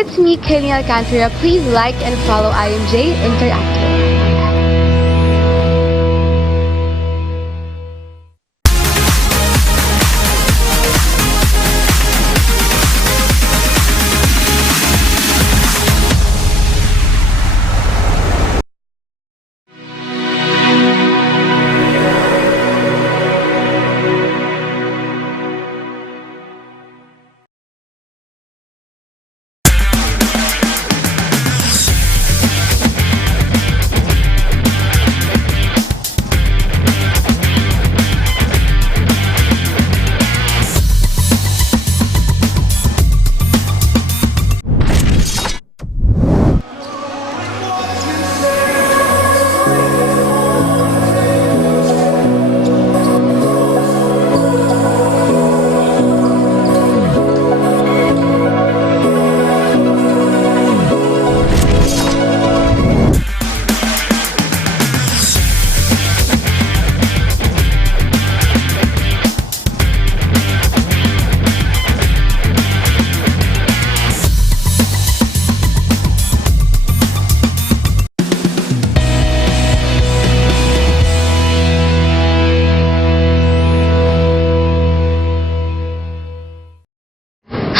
it's me, Kaylee Alcantara. Please like and follow IMJ Interactive.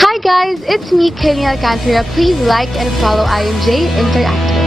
Hi guys, it's me, Kaylee Alcantara. Please like and follow IMJ Interactive.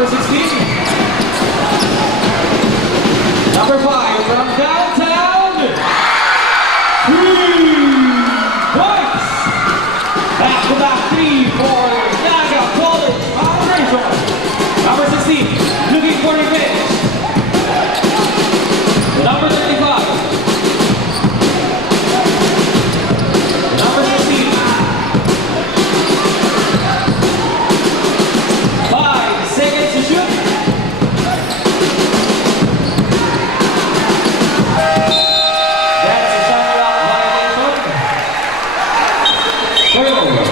Number 16. Number 5 from downtown. 3 points. Back-to-back 3 for Naga College Operation. Number 16, looking for revenge. Number 35. Number 16. 5 seconds to shoot. That's a shot clock violation. Turnover.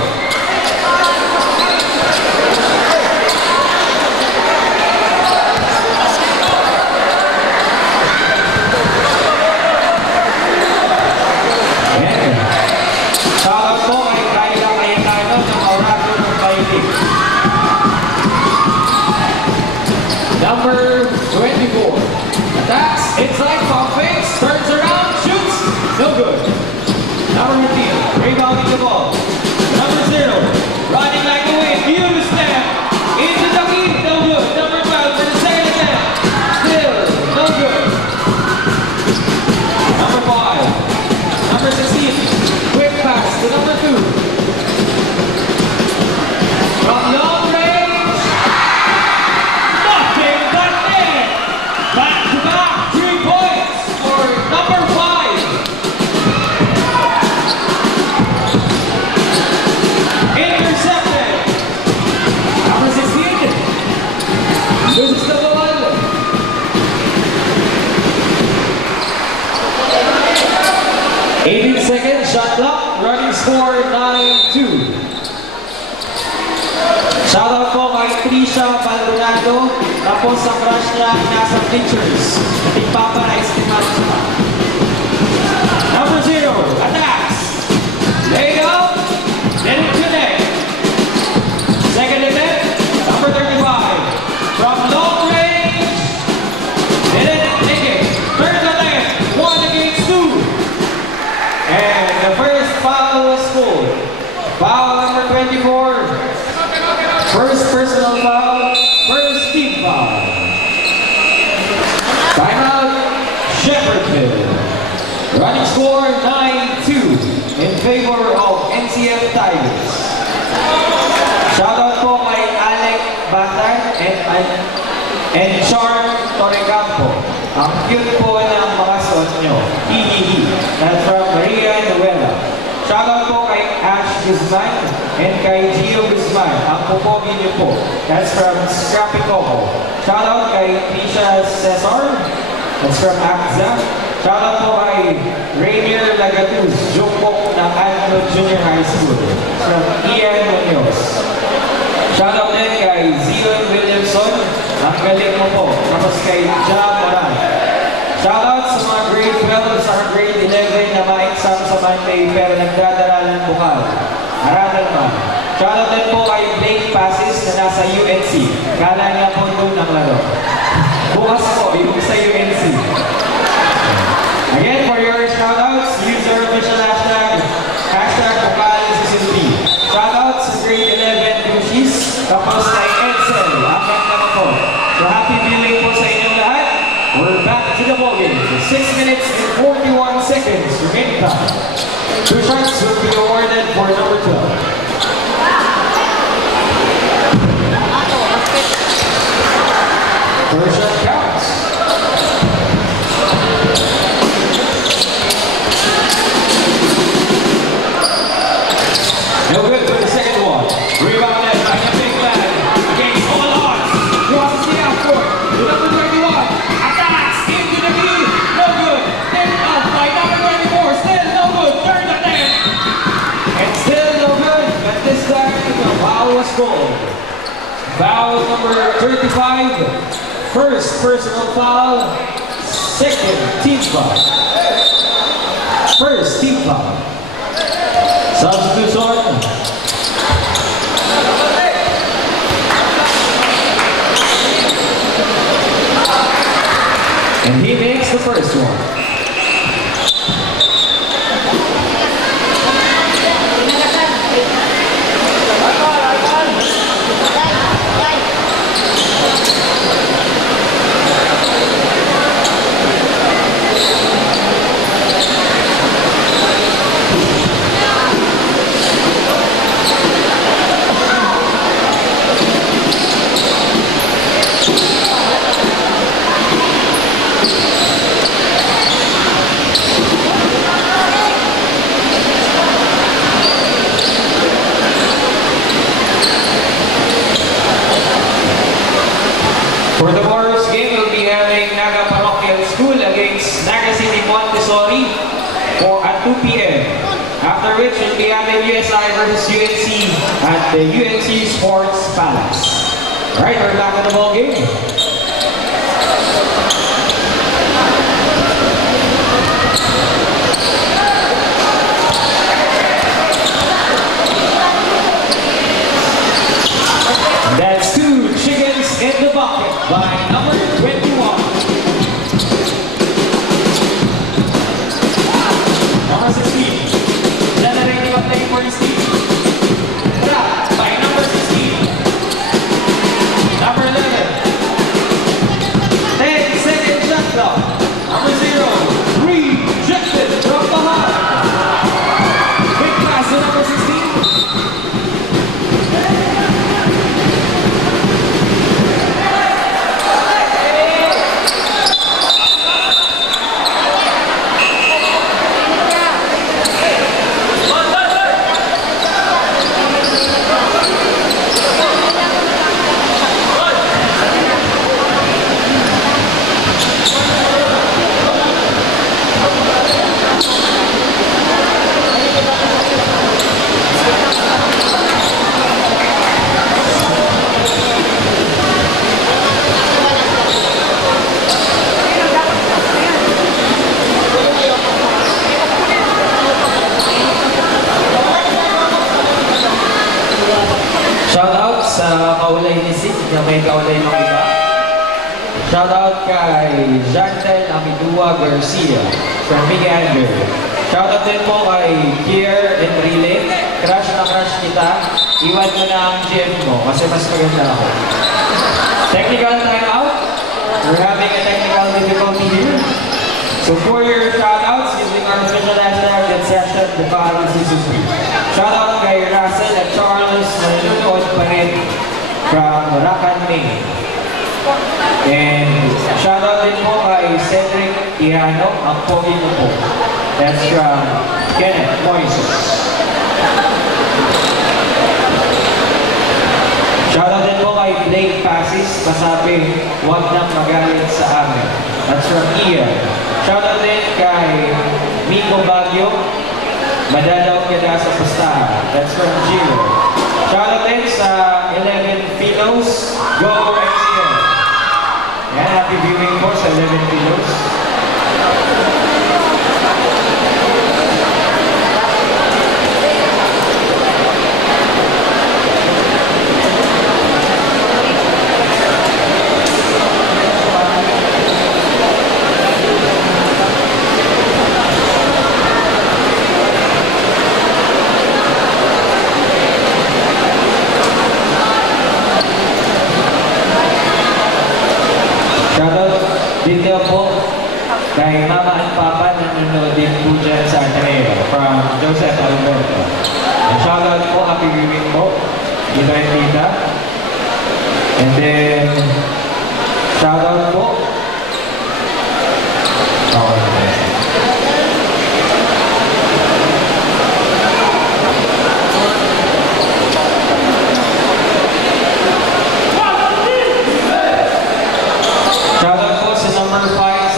Shoutout po kay Kayla Cayetano ng Oracle ng Bailey. Number 24. Attacks, inside, pump fakes, turns around, shoots, no good. Number 15, rebounding the ball. Number 0, running like the wind, huge step, into the key, no good. Number 12 for the second attempt, still, no good. Number 5, number 16, quick pass to number 2. From long range, nothing but net. Back-to-back 3 points for number 5. Intercepted. Number 16. Loses the ball. 18 seconds, shot clock, running score 9-2. Shoutout po kay Trisha Baldonado, tapos sa crush niya nasa pictures. Tigpapanize ni Marcia. Number 0, attacks. Laid out, let it connect. Second attempt, number 35. From long range, didn't take it. Third attempt, 1 against 2. And the first foul was called. Foul number 24. First personal foul, first team foul. Timeout, Shepherdville. Running score 9-2 in favor of NCF Tigers. Shoutout po kay Alec Batar and Charm Torrecampo. Ang cute po ng mga suot nyo. Hihihi. That's from Maria Noela. Shoutout po kay Ash Guzman and kay Gio Guzman. Ang pupogi niyo po. That's from Scrappy Coco. Shoutout kay Tisha Cesar. That's from Akza. Shoutout po kay Rainier Lagatuz, Jokpok ng Adno Junior High School. From Ian Munoz. Shoutout din kay Zion Williamson. Ang galing mo po. Tapos kay John Moran. Shoutout sa mga grade 12 sa grade 11 na ma-exam sa Monday pero nagdadala ng BUCAL. Aral naman. Shoutout din po kay Blake Passes na nasa UNC. Kala niya po doon ang laro. Bukas po, ibig sa UNC. Again, for your shoutouts, use your official hashtag BUCAL Season 3. Shoutouts sa grade 11 Bushis, tapos kay Edsel. Akat naman po. So happy viewing po sa inyong lahat. We're back to the ballgame. 6 minutes and 41 seconds remaining time. 2 shots will be awarded for number 12. First shot counts. No good for the second one. Rebounded by the big man against all odds. Crosses the half court to number 31. Attacks into the key. No good. Then up by number 24. Still no good. Third attempt. And still no good. But this time the foul was called. Foul number 35. First personal foul. Second team foul. First team foul. Substitution. And he makes the first one. For tomorrow's game, we'll be having Naga Parochial School against Naga City Montessori at 2 p.m. After which, we'll be having USI versus UNC at the UNC Sports Palace. Alright, we're back on the ball game. That's 2 chickens in the bucket by number 21. Number 16. Generating a play for his team. Trap by number 16. Number 11. 10-second shot clock. Number 0. Rejected from behind. Quick pass to number 16. Shoutout sa kaulay ni Sid na may kaulay ng iba. Shoutout kay Jantel Amidua Garcia from Big Ander. Shoutout din po kay Kier Enrile. Crush na crush kita. Iwan mo na ang GM mo kasi mas maganda ako. Technical timeout. We're having a technical difficulty here. So for your shoutouts, using our official hashtag, that's hashtag BUCAL Season 3. Shoutout kay Russell at Charles na nanonood pa rin from Rakan, Maine. And shoutout din po kay Cedric Ihano, ang pogi mo po. That's from Kenneth Moises. Shoutout din po kay Blake Passis, pasabi, huwag nang magalit sa amin. That's from Ian. Shoutout din kay Miko Baguio, madadaw ka na sa pustahan. That's from Giro. Shoutout din sa 11 Philos, go NCF. Yan, happy viewing po sa 11 Philos. Dito po kay Mama at Papa na nanonood din po dyan sa Ateneo from Joseph Alberto. And shoutout po, happy viewing po, Tita and Tita. And then, shoutout po. Okay.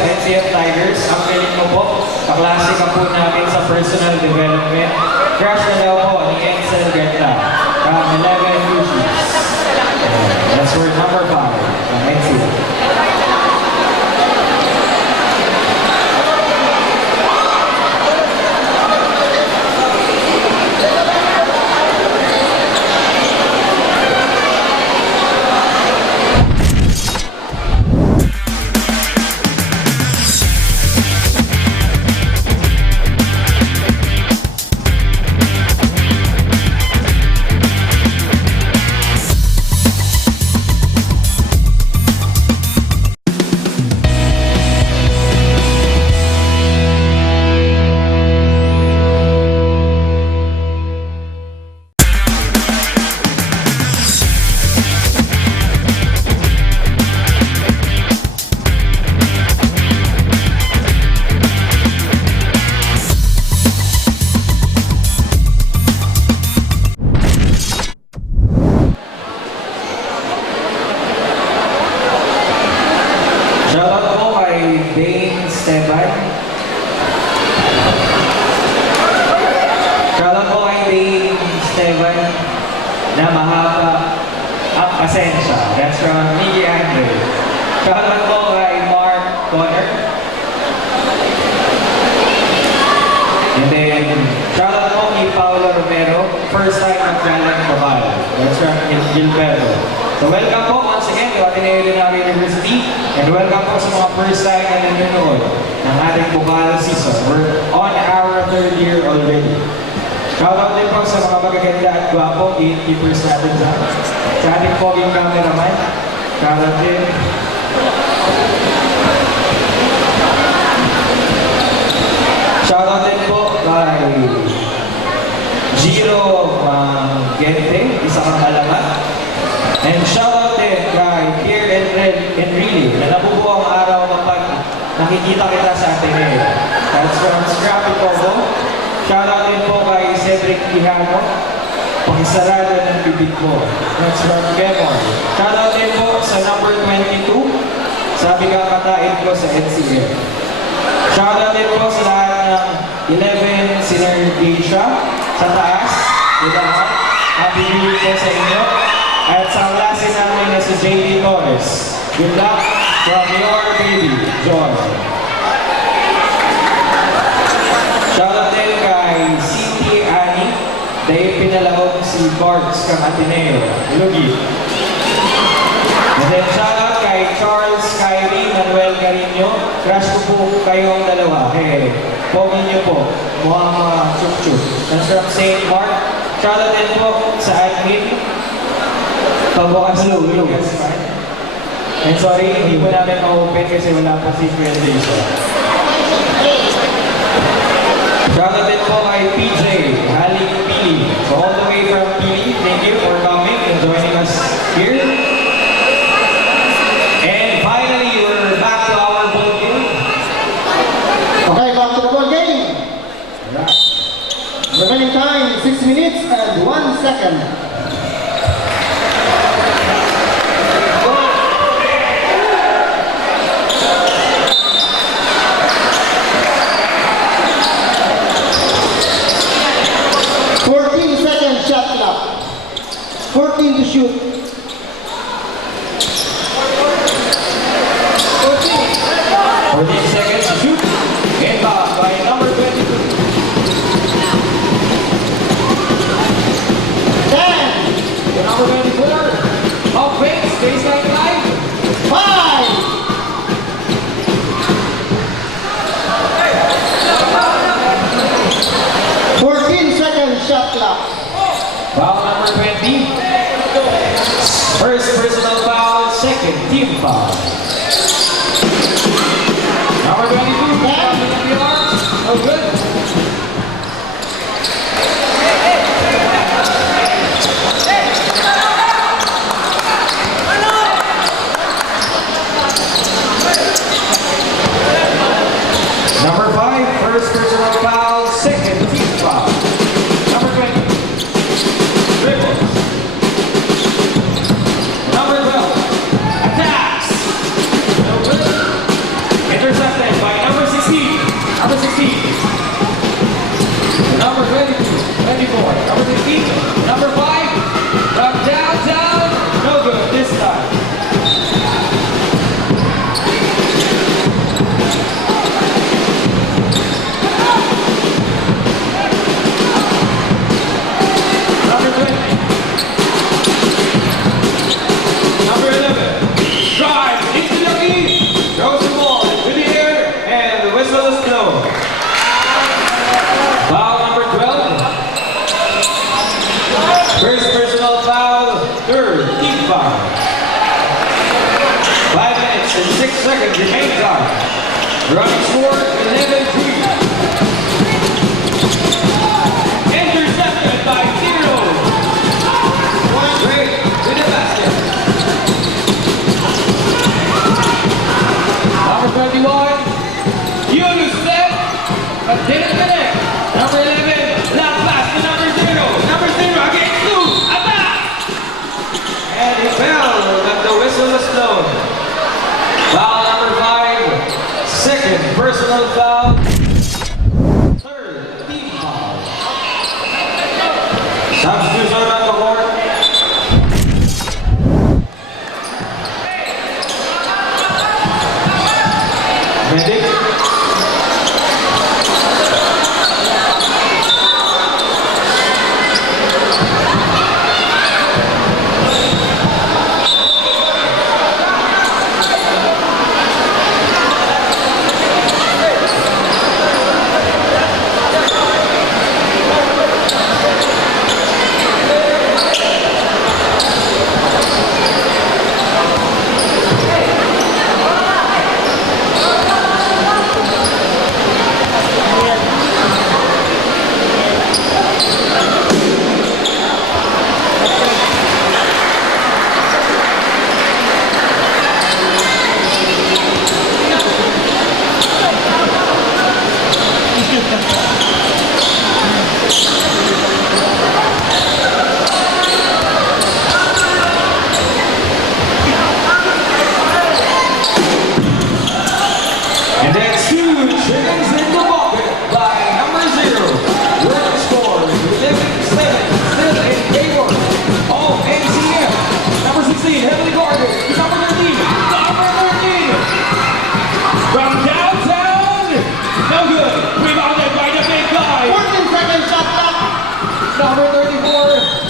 NCF Tigers, ang galing mo po. Kaklase ka po namin sa personal development. Crush na daw po ni Ansel Ganda. 11 Fushis. That's word number 5 ng NCF. Esteban. Shoutout po kay Dane Esteban na mahaba ang pasensya. That's from Miggy Andre. Shoutout po kay Mark Connor. And then, shoutout po kay Paolo Romero. First time mag-challenge BUCAL. That's from Gilberto. So welcome po once again to Ateneo University. And welcome po sa mga first time na nanonood ng ating BUCAL season. We're on our third year already. Shoutout din po sa mga magaganda at gwapo gatekeepers natin dyan. Sa ating poging cameraman. Shoutout din. Shoutout din po kay Giro Gente, isa kang alamat. And shoutout din kay Pierre Enrile na nabubuo ang araw kapag nakikita kita sa Ateneo. That's from Scrappy Cobo. Shoutout din po kay Cedric Quijano. Pakisarado ng bibig ko. That's from Kemon. Shoutout din po sa number 22. Sabi ka katain ko sa NCF. Shoutout din po sa lahat ng 11 Synergia sa taas. Happy New Year po sa inyo. At sa klase namin na si JD Torres. Good luck from your baby, John. Shoutout din kay CT Annie. Dahil pinalahog si Barts kang Ateneo. Lugi. And then shoutout kay Charles, Kyrie, Manuel Carino. Crush ko po kayong dalawa. Hey, pogi niyo po. Mukhang mga chup-chup. That's from St. Mark. Shoutout din po sa admin. Pabukas lulo. And sorry, hindi po namin ma-open kasi wala pa si presentation. Shoutout din po kay PJ, Haling Pili. So all the way from Pili, thank you for coming and joining us here. And finally, we're back to our ball game. Okay, back to the ball game. Remaining time, 6 minutes and 1 second. Shot clock. 14 to shoot. 14 seconds to shoot. Get back by number 22. 10. The number 24. Off base, baseline line. 5. 14 seconds shot clock. Foul number 20. First personal foul, second team foul. Number 22, down in the arms. No good. Number 5, first personal foul, second team foul. Number 20. Dribbles. Number 12. Attacks. No good. Intercepted by number 16. Number 16. Number 22. 24. Number 16. Number 5. From downtown. No good this time. Number 20. Number 11. Drives into the lead. Throws the ball into the air. And the whistle is blown. Foul number 12. First personal foul. Third team foul. 5 minutes and 6 seconds remain time. Running score 11-3. Intercepted by Zero. Great with the basket. Number 21, Yunus but didn't connect. Number 11, last pass to number 0. Number 0 against loose. Attack! And he fell, but the whistle was blown. Foul number 5, second personal foul. Third, team foul. Substitution on the court. Ready? And that's two chickens in the bucket by number 0. World scores 11-7, still in favor of NCF. Number 16, heavily guarded. Number 13, from downtown. No good. Rebounded by the big guy. 14-second shot clock. Number 34.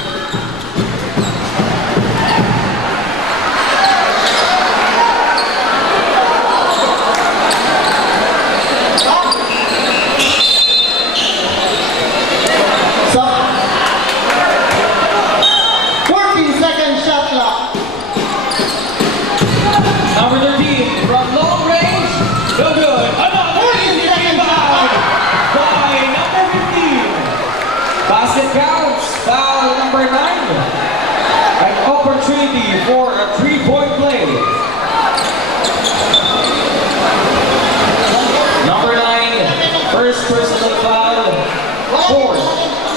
Stop. 14-second shot clock. Number 13, from long range. No good. Another easy rebound by number 15. Basket counts. Foul number 9. An opportunity for a 3-point play. Number 9, first personal foul. 4th,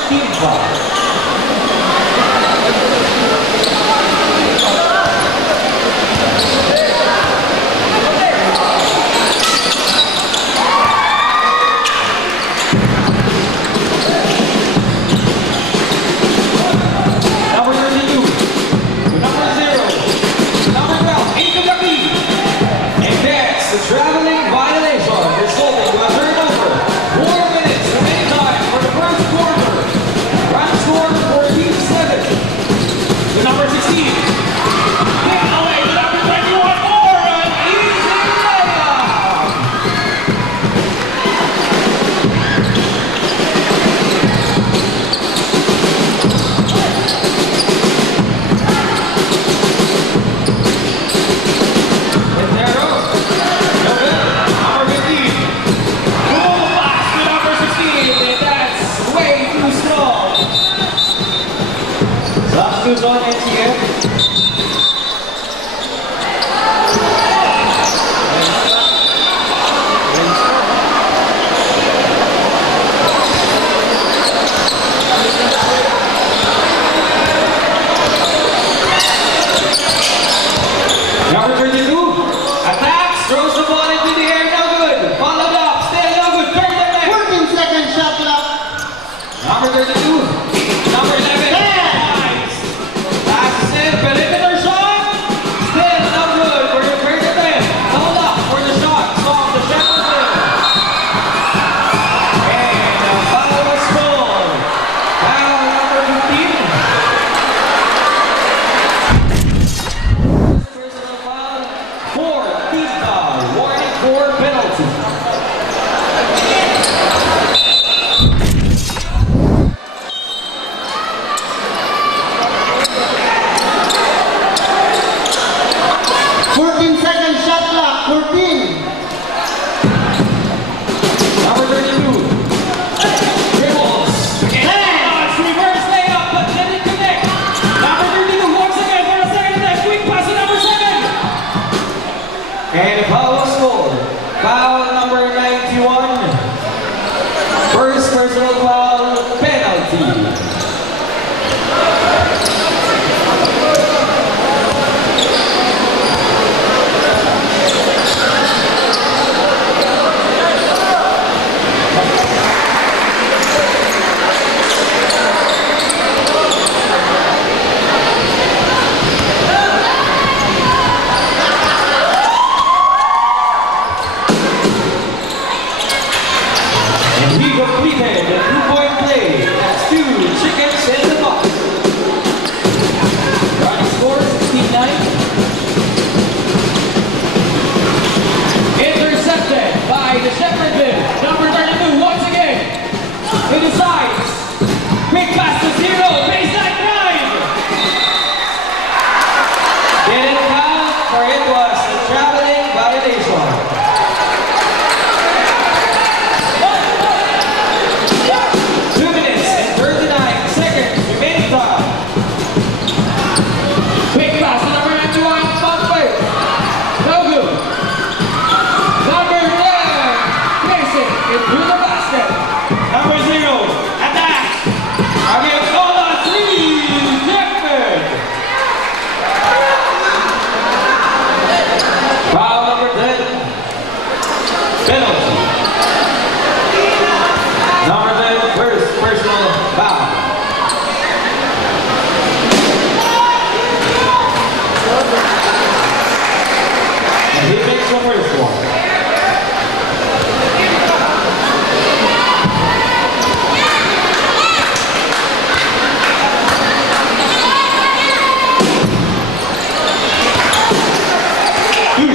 team foul. Number 32, number 0, number 12, into the lead. And that's the traveling violation, resulting in a turnover. 4 minutes remaining time for the first quarter. Run score 14-7. The number 16. Get away to number 21 more. An easy layup. And there goes. No good. Number 15. Full pass to number 16. And that's way too strong. Substitutes on NCF. Number 32, attacks, throws the ball into the air, no good. Followed up, still no good, turn the back. 14-second shot clock. Number 32, number 11, nice. Pass is in, perimeter shot, still no good for the first attempt. Hold up for the shot from the Shepherdville. And a foul was called. Foul number 15. Personal foul, 4, team foul, warning for penalty. Number 32, dribbles, and reverse layup, but didn't connect. Number 32, once again for a second attempt, quick pass to number 7. And a foul was scored. Foul number 91. First personal foul, penalty.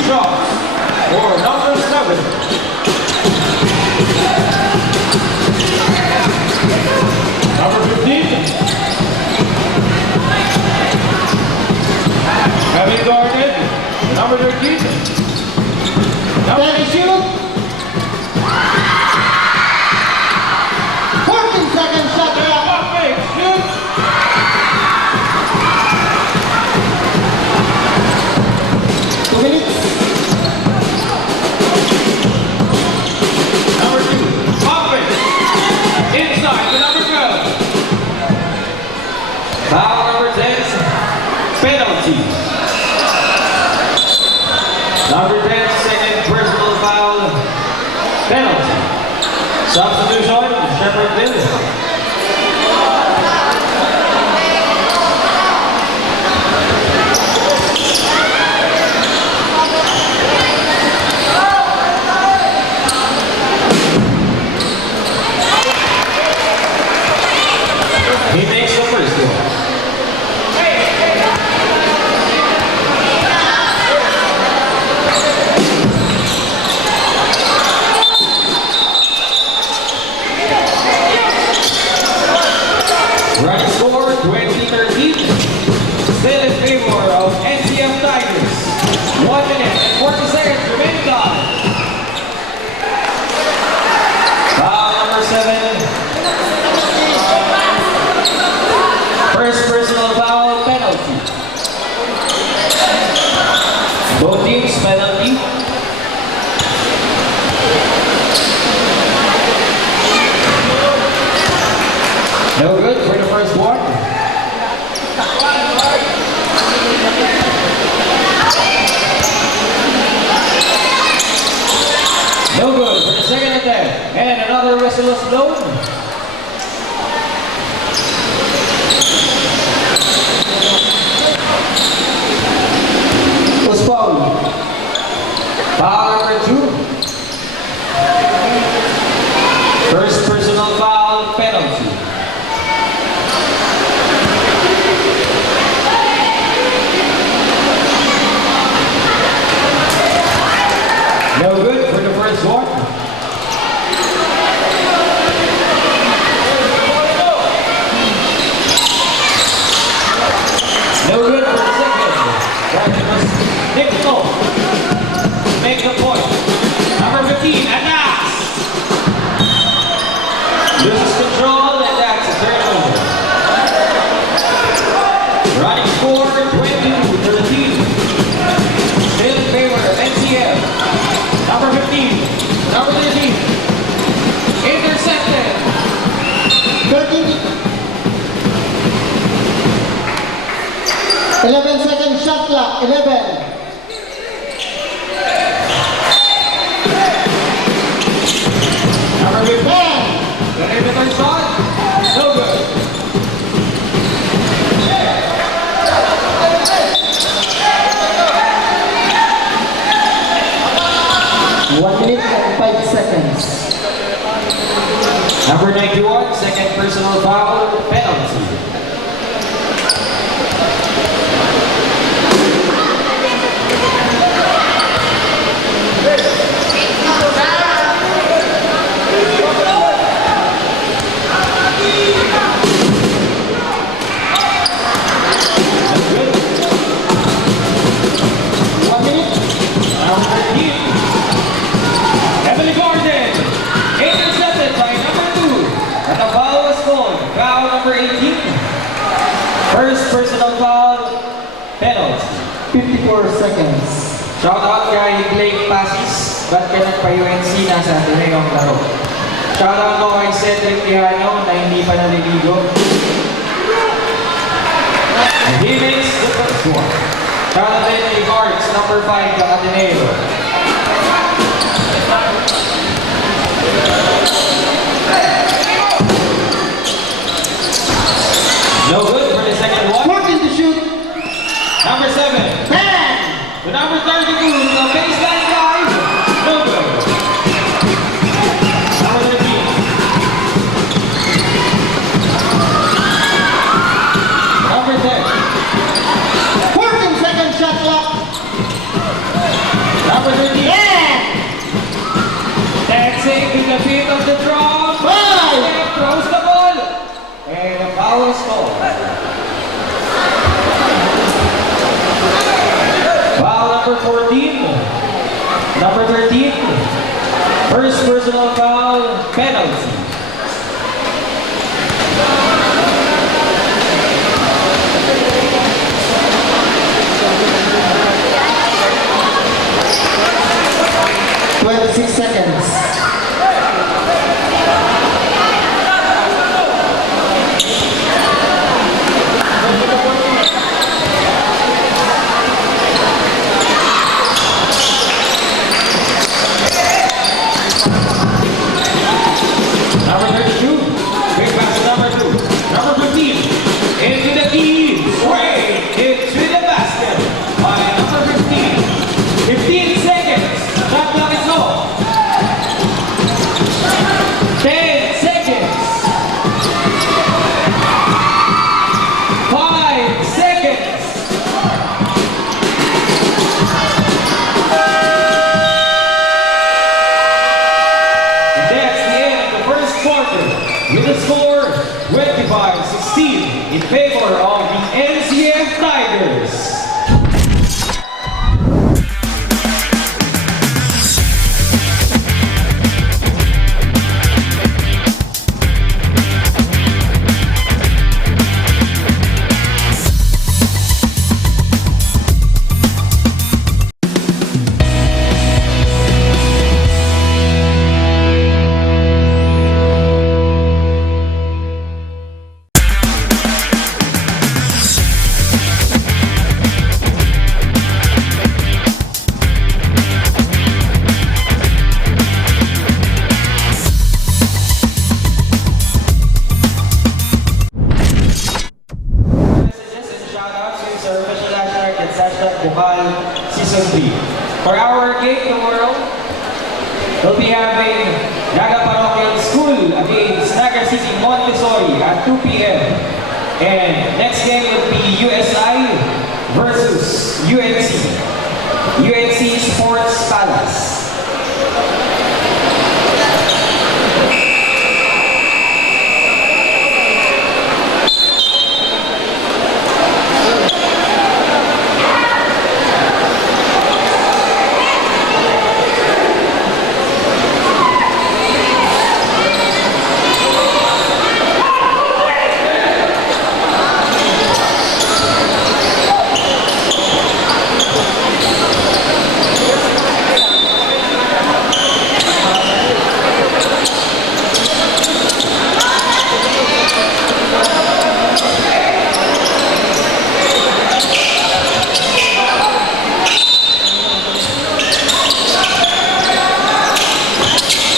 shots for number 7. Number 15. Having guarded, number 13. Number 18. 14 seconds shot clock. Shoot. Two minutes. Number 2. Offense. Inside to number 12. Foul number 10. Penalty. Number 10, second personal foul. Penalty. Substitution, Shepherdville. He makes the first one. Running score 2013. Still in favor of NCF Tigers. 1 minute and 40 seconds remaining time. Foul number 7. First personal foul penalty. Both teams penalty. No good for the first one. No good for the second attempt. And another whistle is blown. Was foul. Foul number 2. First personal foul penalty. No good for the first one. No good for the second. That was Bicol. Make the point. Number 15, attacks. Loses control and that's a turnover. Running score 22-13. Still in favor of NCF. Number 15, number 13, intercepted. 11 seconds shot clock. 11. Number 15, the third shot, no good. One minute and 5 seconds. Number 91, second personal foul, penalty. Good. 1 minute. Number 13, heavily guarded, intercepted by number 2, and the foul was called. Foul number 18, first personal foul, penalty. 54 seconds. Shout out kay Blake Pasis, ba't ka nagpa-UNC nasa Ateneo laro? Shout out ko kay Cedric Tiano na hindi pa naliligo. And he makes the first one. Shout out din kay guards, number 5 ng Ateneo. No good for the second one. 14 to shoot. Number 7. 10. The number 32, the baseline drive. No good. Number 13. Number 10. 14 seconds shot clock. Number 13. 10. Dancing to the beat of the drum. 5. Throws the ball. And a foul is called. Foul number 14. Number 13. First personal foul, penalty. Six seconds. Number 32, big pass to number 2. Number 15, into the key, straight into the basket by number 15. 15 seconds, shot clock is low. 10 seconds. 5 seconds. And that's the end of the first quarter with the score 25-16 in favor of the NCF Tigers. BUCAL Season 3. For our game tomorrow, we'll be having Naga Parochial School against Naga City Montessori at 2 p.m. And next game will be USI versus UNC. UNC Sports Palace.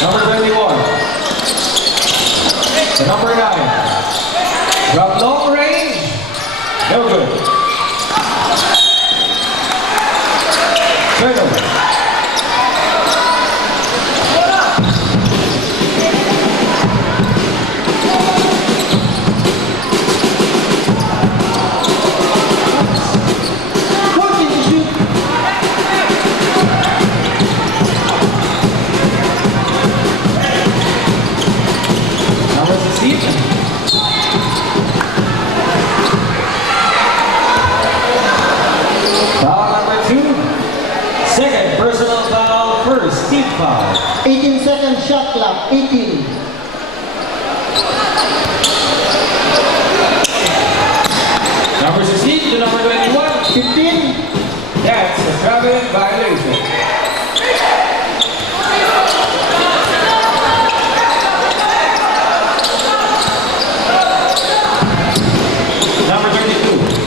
Number 21. The number 9. From long range. No good. Turnover. Number 16. Foul number 2. Second personal foul, first team foul. 18 seconds shot clock. 18. Number 16 to number 21. 15. That's a traveling violation. Number 32.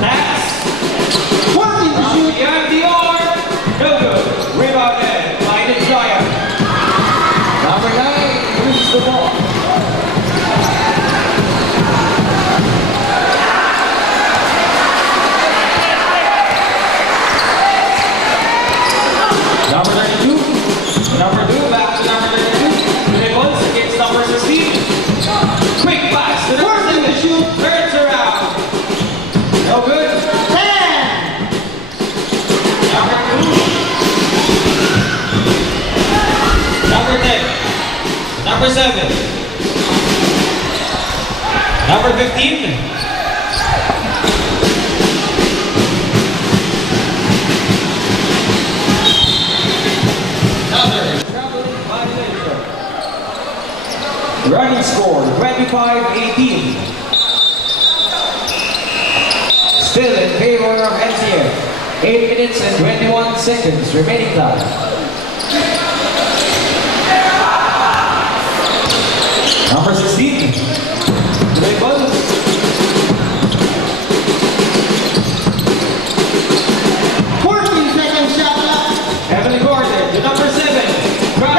That's 14 to shoot. beyond the arm. No good. Rebounded by the Giant. Number 9 loses the ball. Number 7. Number 15. Another traveling violation. Running score 25-18. Still in favor of NCF. 8 minutes and 21 seconds remaining time. Number 16. Bicol. 14-second shot clock. Heavily guarded to number 7. From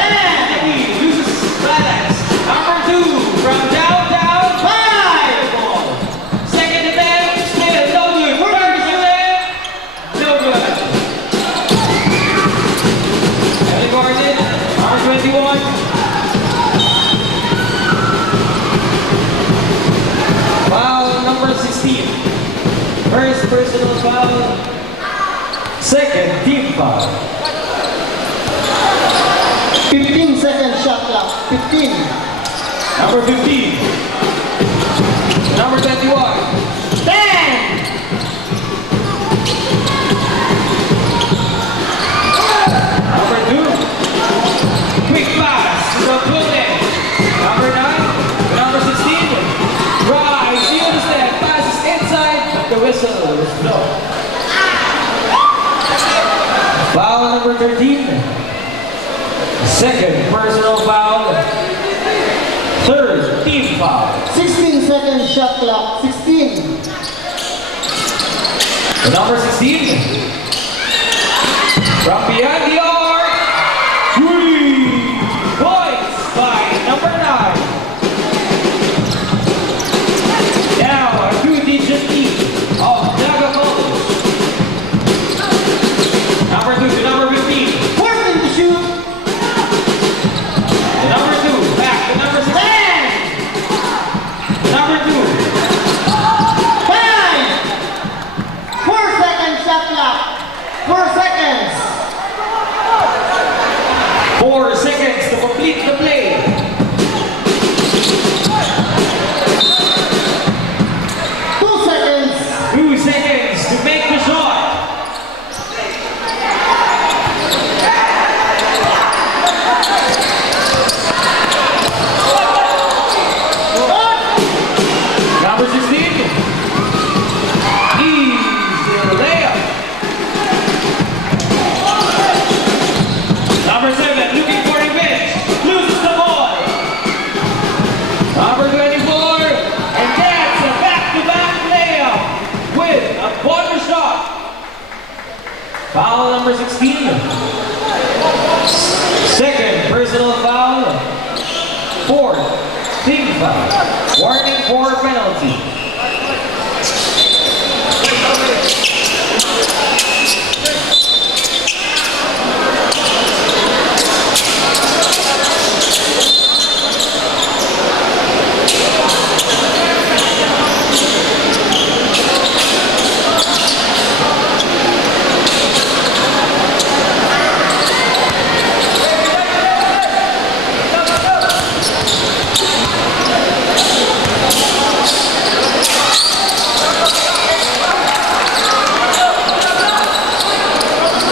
He loses balance. Number 2 from downtown. 5. Ball. Second attempt. Still no good. First attempt. No good. Heavily guarded. Number 21. Foul number 16. First personal foul. Second team foul. 15-second shot clock. 15. Number 15. Number 21. 10. Number 2. Quick pass to the opponent. Number 9. Number 16. Rise. See on the step. Passes inside. But the whistle is blown. Foul number 13. Second personal foul. Third team foul. 16-second shot clock. 16. The number 16. From beyond the arc. 3 points by number 9. Now a 2-digit lead of BUCAL. Number 2 to number 15. 14 to shoot. The number 2 back to number 16. Number 2. 5. 4-second shot clock. 4 seconds. 4 seconds to complete the play. 2 seconds. 2 seconds to make the shot. Number 16. Easy layup. Number 7 looking for revenge. Loses the ball. Number 24. And that's a back-to-back layup with a corner shot. Foul number 16. Second personal foul. Fourth team foul. Warning for penalty.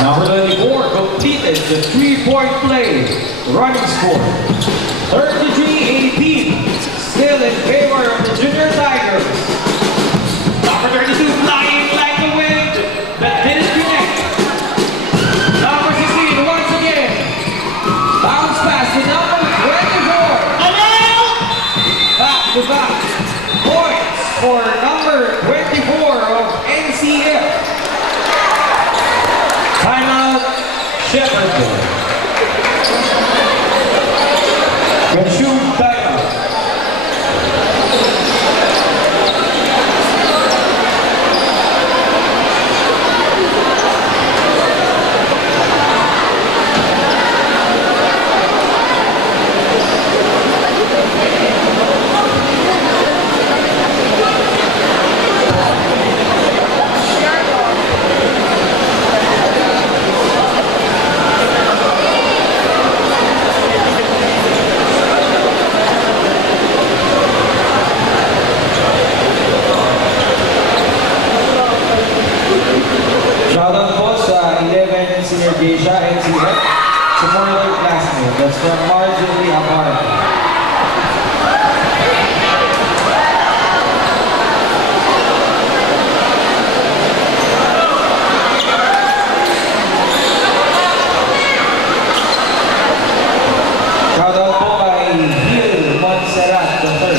Number 24 completed the 3-point play. Running score 33-18. Still in favor of the Junior Tigers. Number 32 flying like the wind, but didn't connect. Number 16 once again. Bounce pass to number 24. Back to back. Points for number 24 of NCF. Timeout, Shepherdville. Consume timeout. Senior Geisha, NCF, supported your classmate. That's from Marjorie Apartment. Shoutout po kay Gil Montserrat III.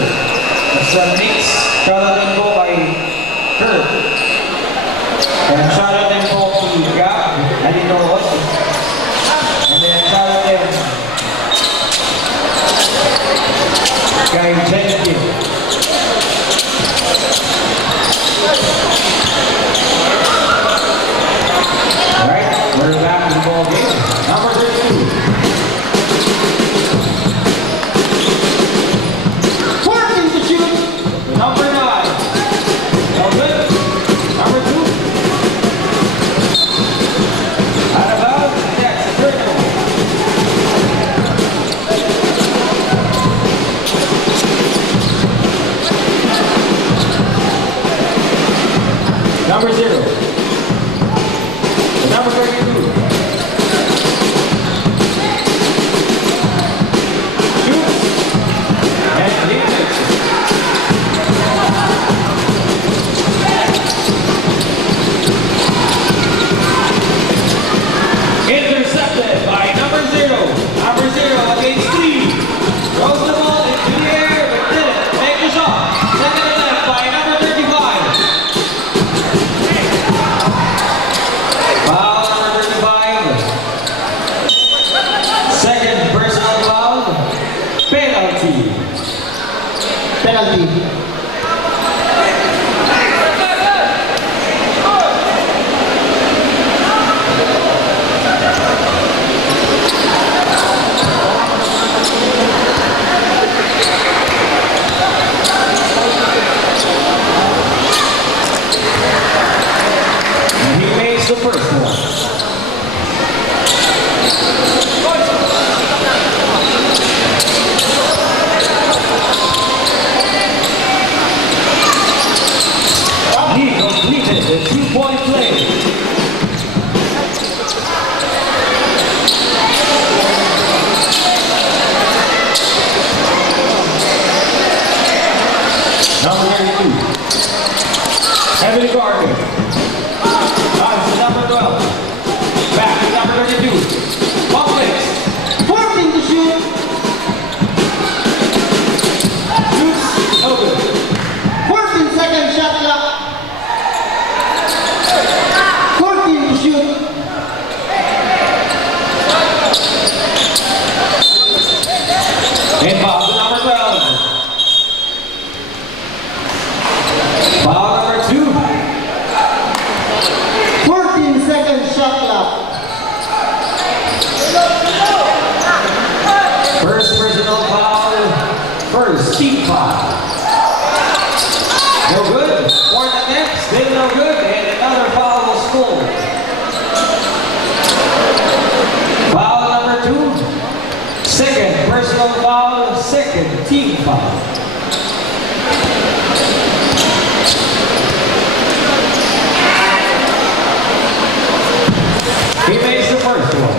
Sa Nix, shoutout din po kay Kurt. And shoutout din po kay Gab Alinood. And then shoutout din kay Jenkin. Alright, we're back in the ball game. Number 32. Number 9. No good. Number 2. Out of bounds. Next, the third one. Number 0. The number 32. Shoots. And leaves. Intercepted by number 0. Number 0 against 3. Throws the ball into the air, but didn't make the shot. Second attempt by number 35. Foul number 35. Second personal foul. Penalty. Penalty. And he makes the first one. He completed the 2-point play. Number 32. Heavily guarded. On to number 12. Back to number 32. Complex. 14 to shoot. Shoots. No good. 14 second shot clock. 14 to shoot. And foul to number 12. Foul number 2. 14 second shot clock. First personal foul. First team foul. No good. Fourth attempt. Still no good. And another foul was called. Foul number 2. Second personal foul. Second team foul. He makes the first one.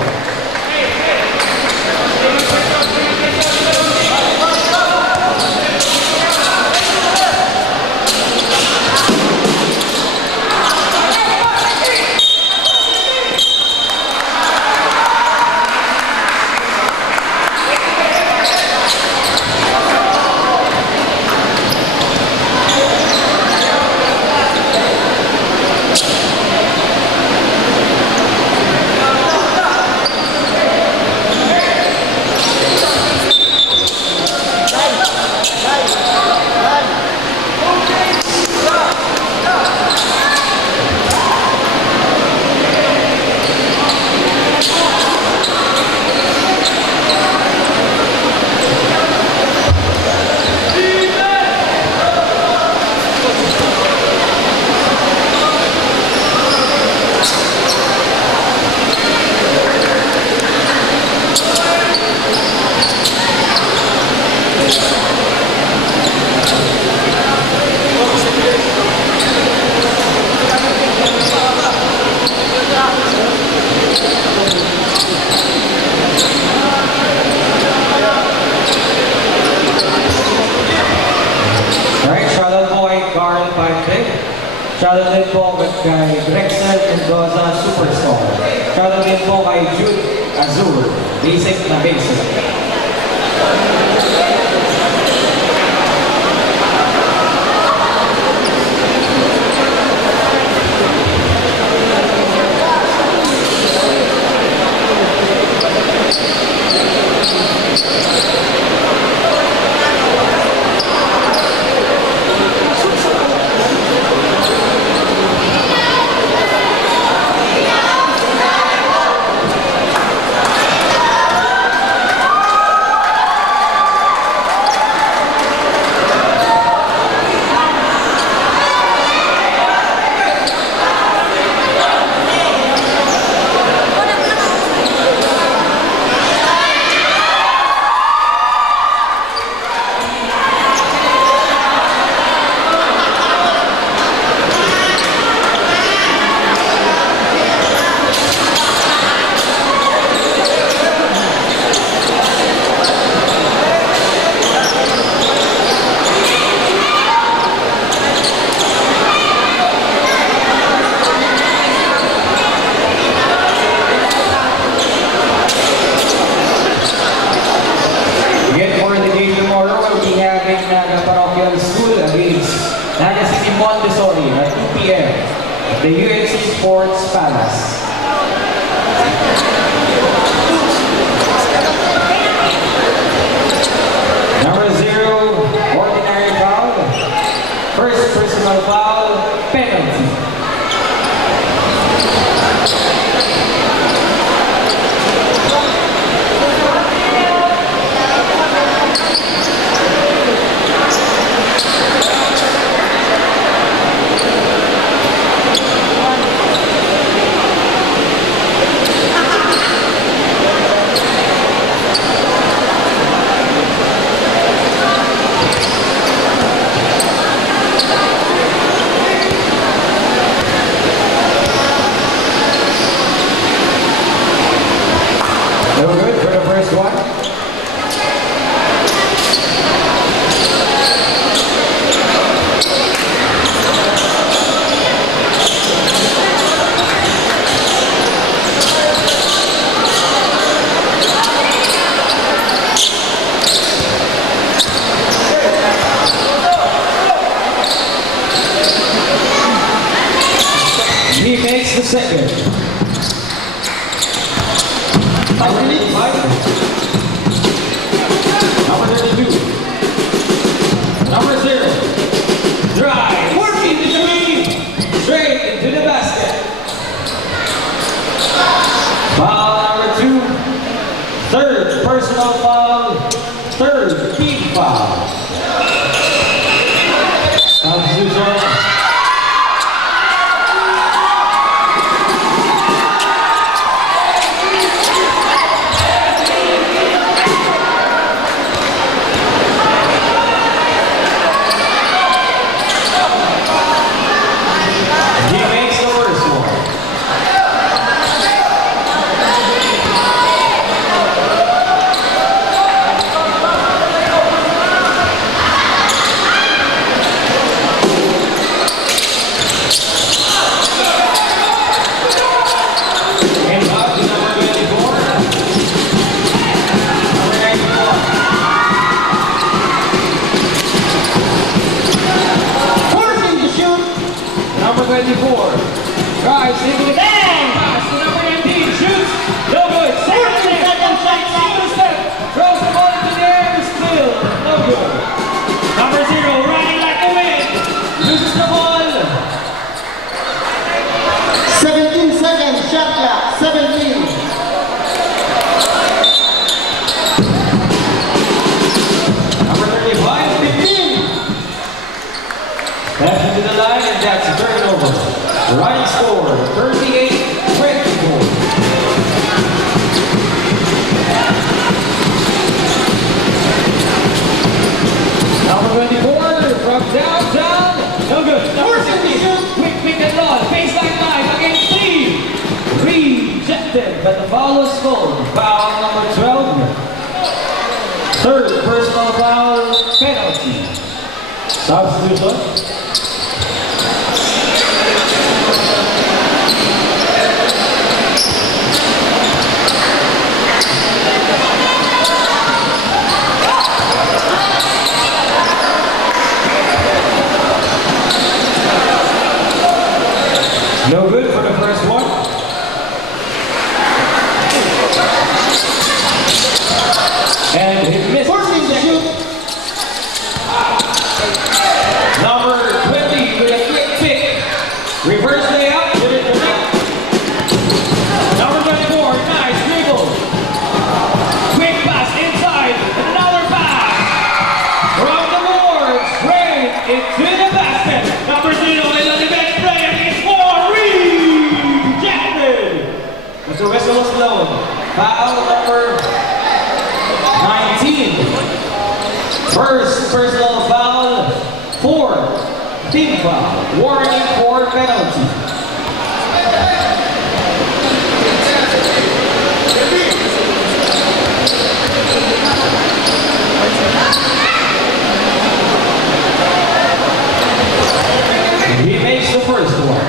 Shoutout din po kay Drexel Mendoza Superstar. Shoutout din po kay Jude Azur. Basic na basic. Montessori at 2 p.m. at the UNC Sports Palace. Number 0, ordinary foul. First personal foul, penalty. No good for the first one. He makes the second. Number 32. Number 0. Drive. Working the three. Straight into the basket. Foul number 2. Third personal foul. Third team foul. Substitution. Number 24. Drives into the bang! Pass to number 19. Shoots. No good. Second step. Throws the ball into the air. Still. No good. Number 0. Running like the wind. Loses the ball. 17 seconds, shot clock, 17. Number 35. 15. Pass into the line and that's a turnover. Right score, 38-24. Number 24 from downtown. No good. Number 50. Quick and long. Baseline line against Steve. Rejected, but the foul was called. Foul number 12. Third personal foul, penalty. Substitution. No good for the first one. And he missed. Forcing the shoot. Number 20 with a quick pick. Reverse layup, did it connect. Number 24, nice dribble. Quick pass inside, another pass. From the board, straight into the basket. Number 0 is on the bench player, it's for rejected. Mr. Wessel was blown. Foul number 19. First personal foul, 4 team foul, warning for penalty. He makes the first one.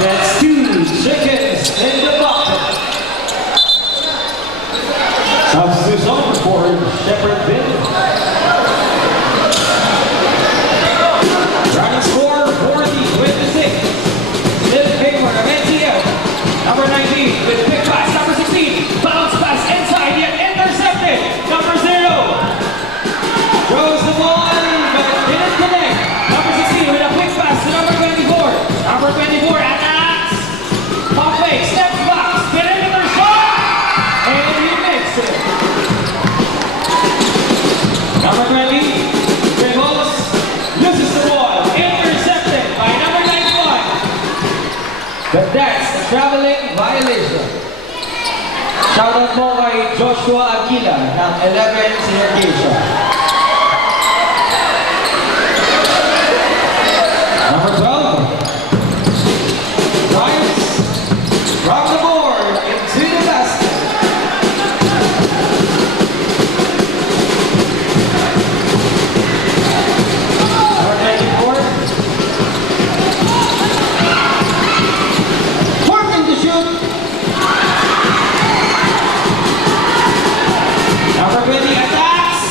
That's 2 chickens in the bucket. Substitution for Shepherdville. Running score 40-26. Still favor of NCF. Number 19 with quick pass. Number 16 bounce pass inside yet intercepted. Number 0 throws the ball but didn't connect. Number 16 with a quick pass to number 24. Number 24 attacks. Pump fake, steps back, spin into their shot, and he makes it. Number 20 dribbles, loses the ball, intercepted by number 91. But that's a traveling violation. Shoutout mo kay Joshua Aguila ng 11 Senior Asia. Number 12. Drives from the board into the basket. Number 94. Forcing the shoot. Number 20 attacks.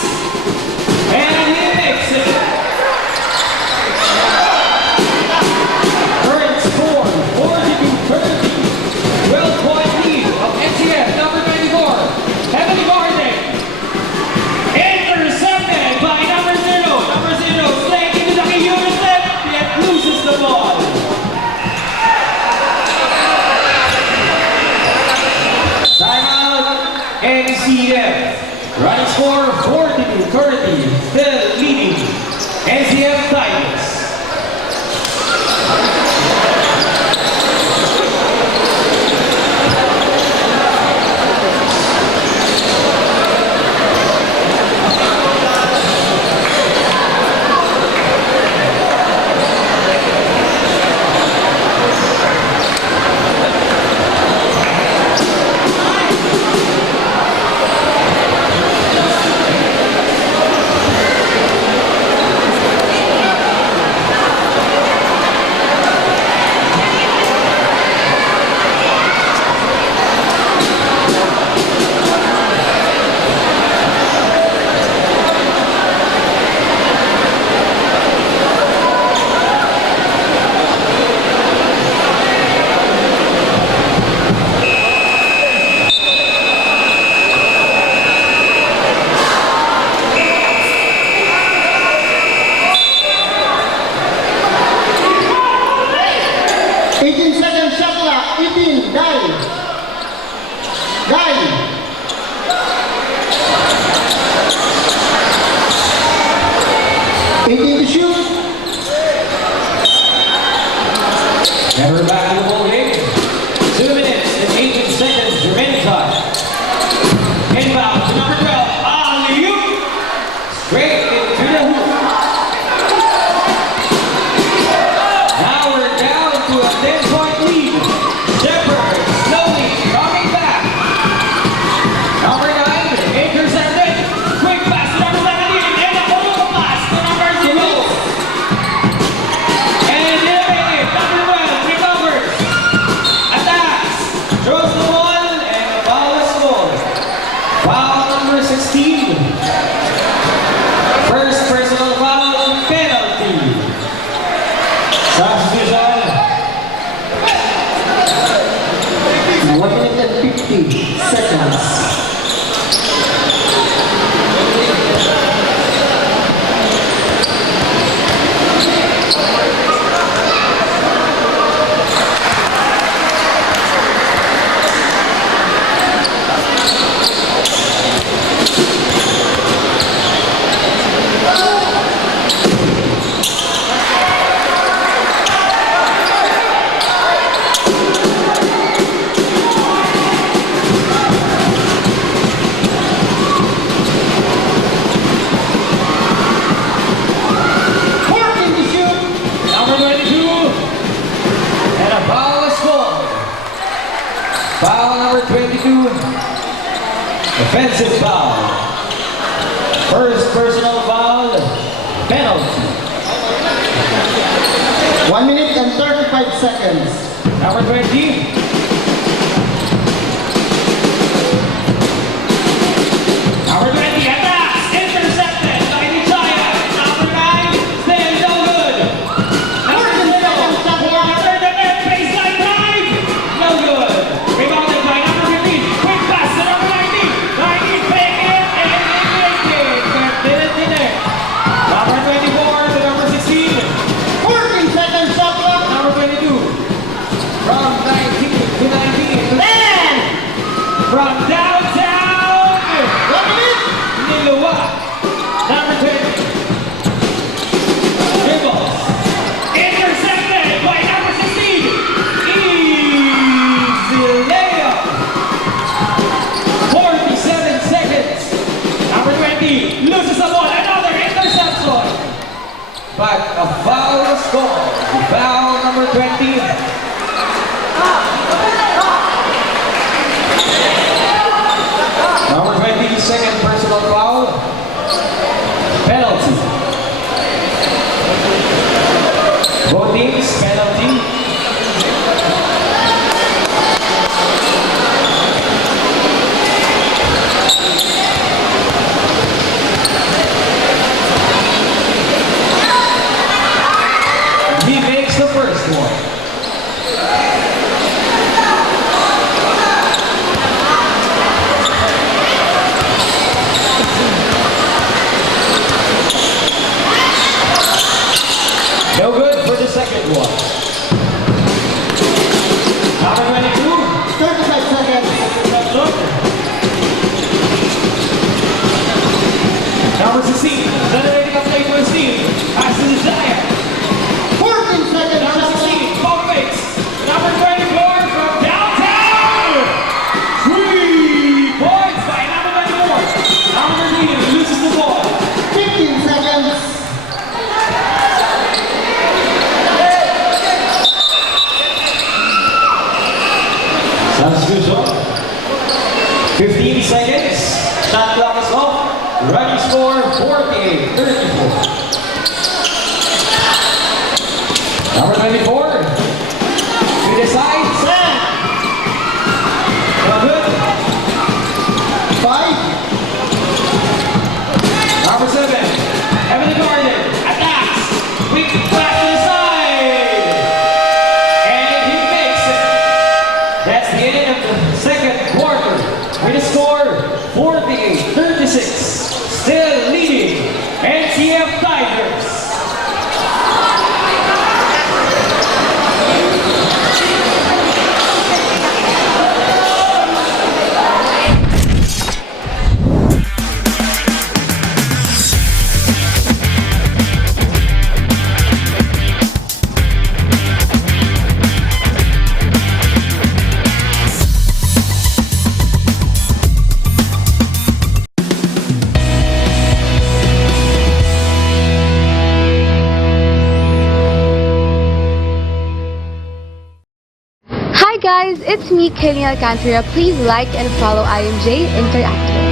And he makes it. Current score 40-30. 12-point lead of NCF. Number 24. Heavily guarded. Intercepted by number 0. Number 0 staying into the human step, yet loses the ball. Timeout NCF. Running score 40-30. Still leading NCF Tigers. And we're back to the ball game. 2 minutes and 18 seconds remaining time. Inbound to number 12, alley-oop. Straight into the hoop. Now we're down to a 10-point lead. Shepherd slowly coming back. Number 9, intercepted. Quick pass to number 17, and a whole pass to number 0. And there it is, number 12 recovers. seconds. Foul number 22, offensive foul. First personal foul, penalty. 1 minute and 35 seconds. Number 20. Number 20, attacks, intercepted by Nichaya. Number 9, still no good. Number 7, forward the net, baseline drive, no good. Rebounded by number 15, quick pass to number 19. 19 fake it and make it, but didn't connect. Number 24 to number 16. 14 seconds shot clock. Number 22, from 19 to 19. 10. From downtown. 1 minute. Nilawa, number 20. Dribbles. Intercepted by number 16. Easy layup. 47 seconds. Number 20 loses the ball. Another interception. But a foul was called. Foul number 20. Number 20, second personal foul. Penalty. Both teams, penalty. He makes the first one. No good for the second one. Number 22. 35 seconds. Number 16. Generating a play for his team. Pass to Desire. 14 seconds. Number shot 16. Ball fakes. Number 24 from downtown. 3 points by number 24. Number 13 loses the ball. 15 seconds. Substitution. 15 seconds. Shot clock is off. Running score 48-34. Number 24. To the side. Set. No good. 5. Number 7. Heavily guarded. Attacks. Quick pass to the side. And he makes it. That's the end of the second quarter. With a score 48-36. Still leading NCF Tigers. Hi guys, it's me, Kenny Alcantara. Please like and follow IMJ Interactive.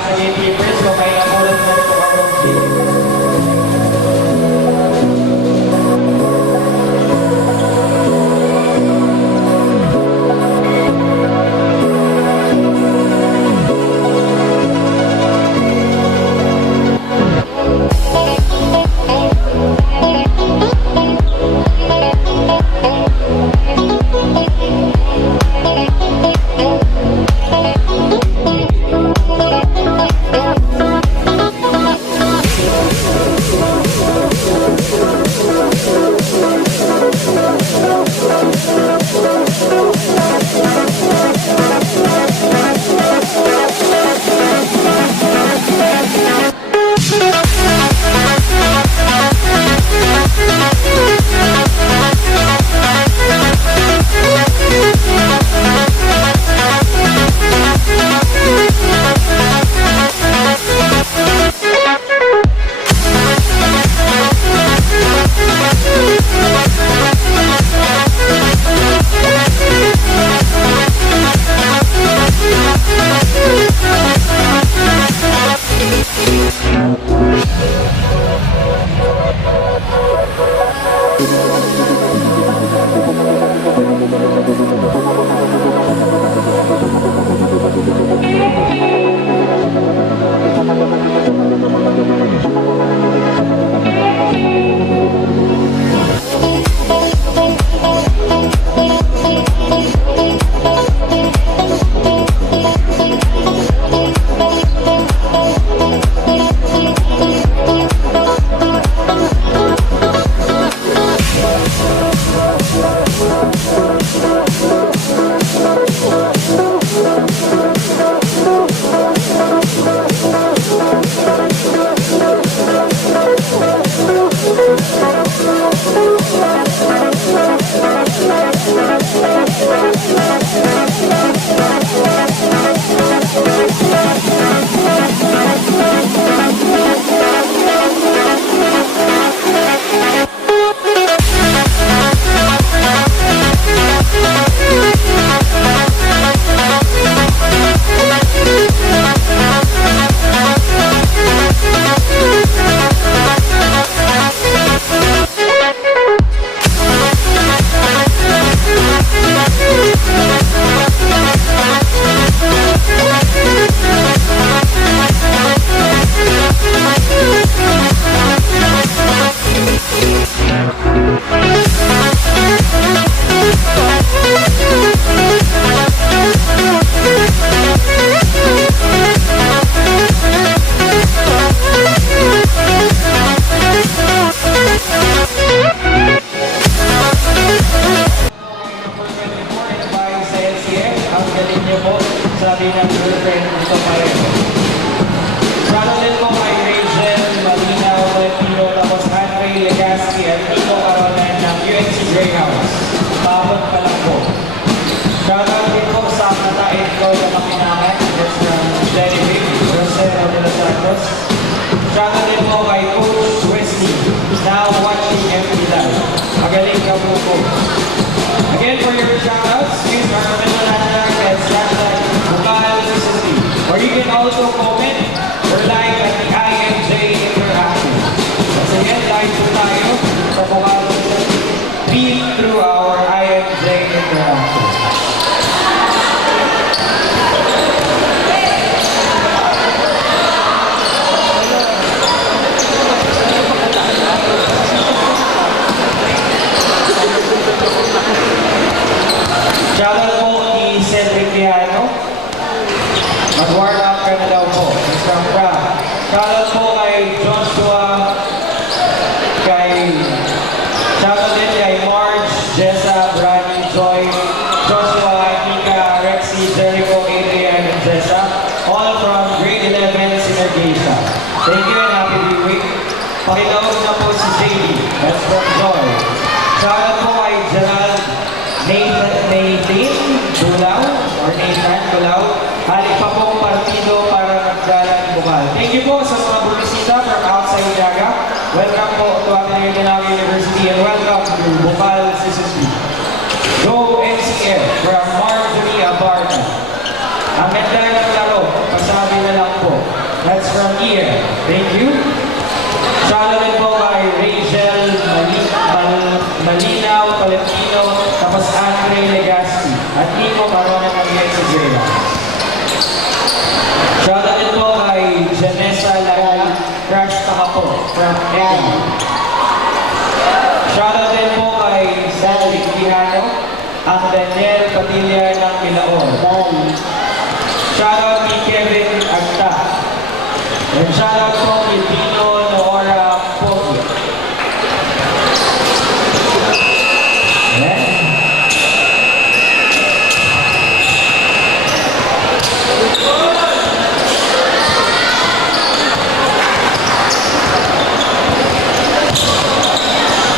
sa gatekeepers, so may namulat na po ako. Sabi ng girlfriend gusto pa rin. Shoutout din po kay Rachel, Malinaw, Valentino, tapos Andre Legaspi at Nico Caroline ng UNC Greyhounds. Tapos pa lang po. Shoutout din po sa Natain ko na Makinangan, that's from Jenny Vic, Rosero de los Santos. Shoutout din po kay Coach Wesley, now watching every live. Magaling ka po. Again, for your shoutouts, please remember to hashtag BUCAL or you can also comment or like at the IMJ Interaction. Once again, live po tayo sa BUCAL feed through our IMJ Interaction. Shoutout po ni Cedric Piano. Mag-warm up ka na daw po. From Prague. Shoutout po kay Joshua, shoutout din kay Marge, Jessa, Brani, Joy, Joshua, Mika, Rexy, Jericho, Adrian, and Jessa. All from grade 11 Synergesia. Thank you and happy week. Pakitawag na po si JD. That's from Joy. Shoutout po kay Gerald, Nathan Bulao. Halik pa pong partido para magdalang BUCAL. Thank you po sa mga bumisita from outside Daga. Welcome po to Multimedia University and welcome to BUCAL CCC. Go NCF from Marjorie Abarca. Ang ganda ng laro, pasabi na lang po. That's from Ian. Thank you. Shoutout din po kay Rachel Malinaw Palentino, tapos Andre Legaspi, at Nico Marona ng Venezuela. Shoutout din po kay Janessa Lara Crash Takapo from Eka. Shoutout din po kay Sally Quijano at Daniel Padilla ng Milaon. Shoutout ni Kevin Agta. And shoutout po kay Dino Noora Pogi.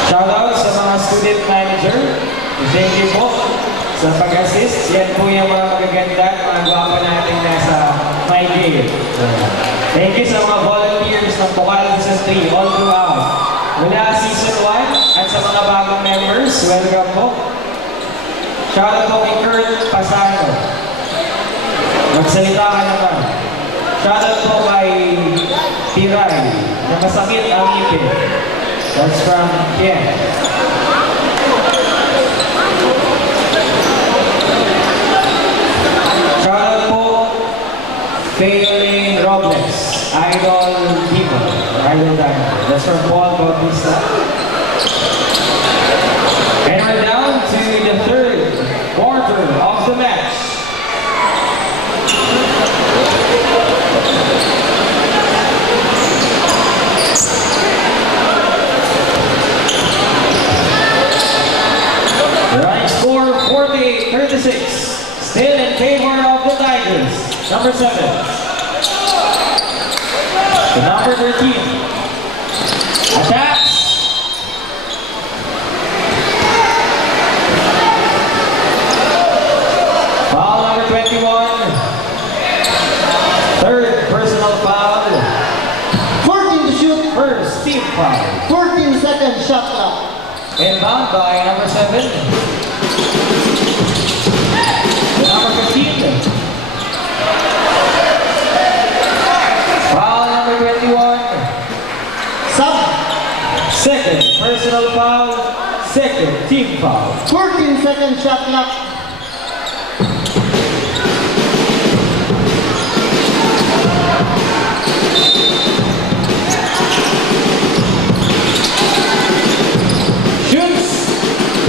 Shoutout sa mga student manager. Thank you po sa pag-assist. Yan po yung mga magaganda, mga gwapa natin nasa my game. Thank you sa mga volunteers ng BUCAL Season 3 all throughout. Mula Season 1 at sa mga bagong members, welcome po. Shoutout po kay Kurt Pasano. Magsalita ka naman. Shoutout po kay Piray. Nakasakit ang ipin. That's from Ken. Shoutout po kay Robles, Idol People, Idol Diamond. That's from Paul Bautista. And we're down to the third quarter of the match. The running score 48-36. Still in favor of the Tigers. Number 7. The number 13. Attacks. Foul number 21. Third personal foul. 14 to shoot. First team foul. 14 seconds shot clock. Inbound by number 7. The number 15. Foul number 21. Sub. Second personal foul. Second team foul. 14 seconds shot clock. Shoots.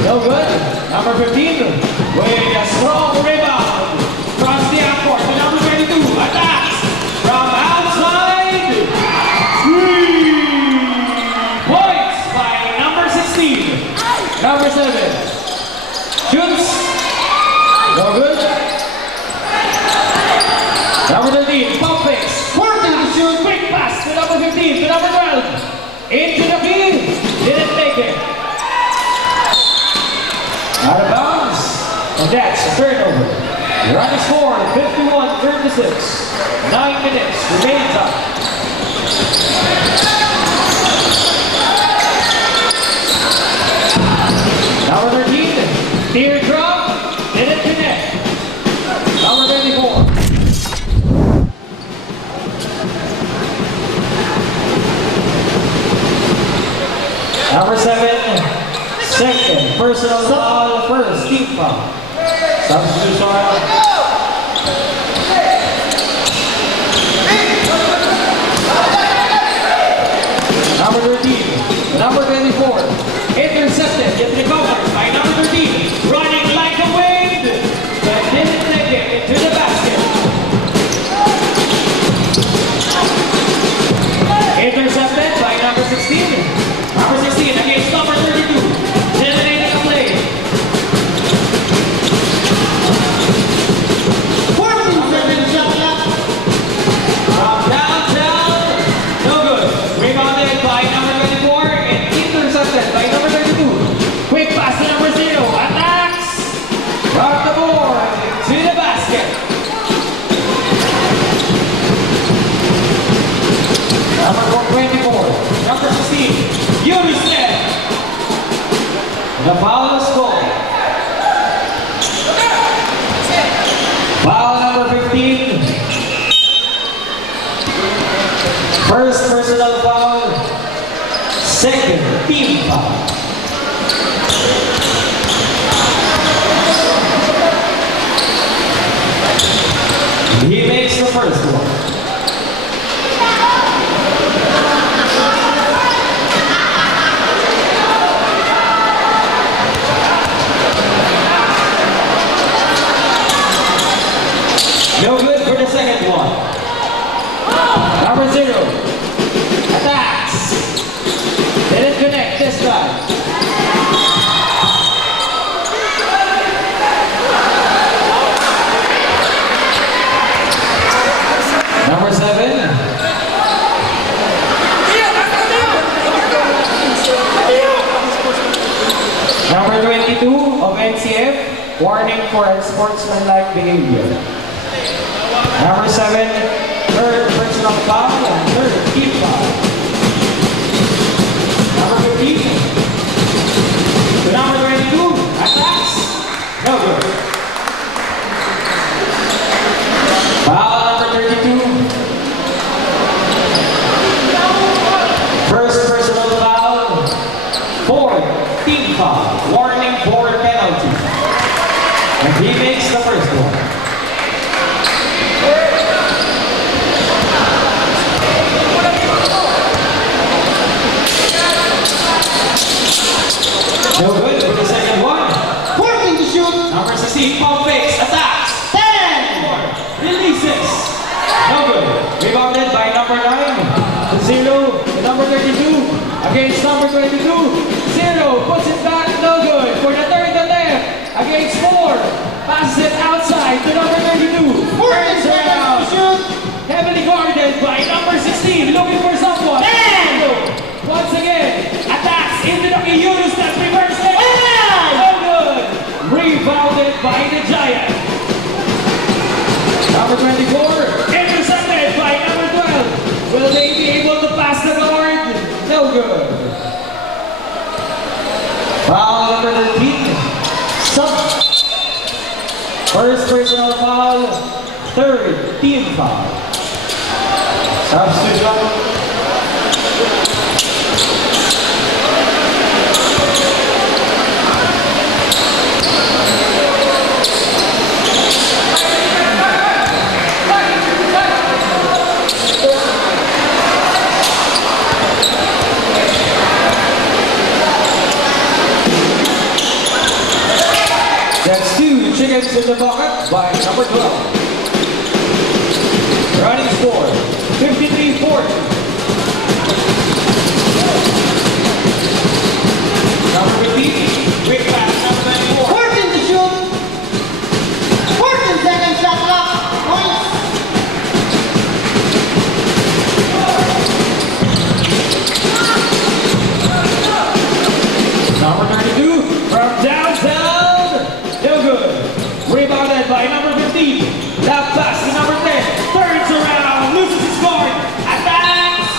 No good. Number 15. With a strong rebound. Across the half-court. The number 22. Attacks. From outside. 3 points by number 16. Number 7. Shoots. No good. Number 13. Pump fakes. 14 to shoot. Quick pass to number 15. To number 12. Into the field. Didn't make it. Out of bounds. And that's a turnover. You're on the score 51-36. 9 minutes remaining time. Number 13, teardrop, didn't connect. Number 24. Number 7, second personal foul, first team foul. Substitution. Number 13, number 24, intercepted, yet recovered by number 13, running like a wave, but didn't make it into the basket. Intercepted by number 16, number 16 against number 32, eliminating the play. 14 seconds shot clock. From downtown, no good. Rebounded by number 24 and intercepted by number 32. Quick pass to number 0. Attacks. Rock the board to the basket. Number 24. Number 16. Houston. The foul is called. Foul number 15. Second team foul. He makes the first one. No good for the second one. Number 0. Attacks. Didn't connect this time. Number 7. Number 22 of NCF. Warning for unsportsmanlike behavior. Number 7, third personal foul and third team foul. Number 15 to number 22, attacks. No good. Foul number 32. First personal foul, fourth team foul. Warning for penalty. And he makes the first one. No good for the second one. 14 to shoot. Number 16, pump fakes, attacks. 10. Releases. No good. Rebounded by number 9. To 0. To number 32. Against number 22. 0. Puts it back. No good. For the third attempt. Against 4. Passes it outside to number 32. 14 Turns seconds around. to shoot. Heavily guarded by number 16. Looking for someone. 10. Once again. Attacks into the Kiyunus that reverse it. No good. Rebounded by the Giant. Number 24. Intercepted by number 12. Will they be able to pass the guard? No good. Foul number 13. Sub. First personal foul. Third team foul. Substitution. That's 2 chickens in the bucket by number 12. Running score, 53-40. Number 15, quick pass, number 94. 14 to shoot. 14 seconds shot clock. Points. Number 32, from downtown. No good. Rebounded by number 15. Left pass to number 10. Turns around. Loses his guard. Attacks.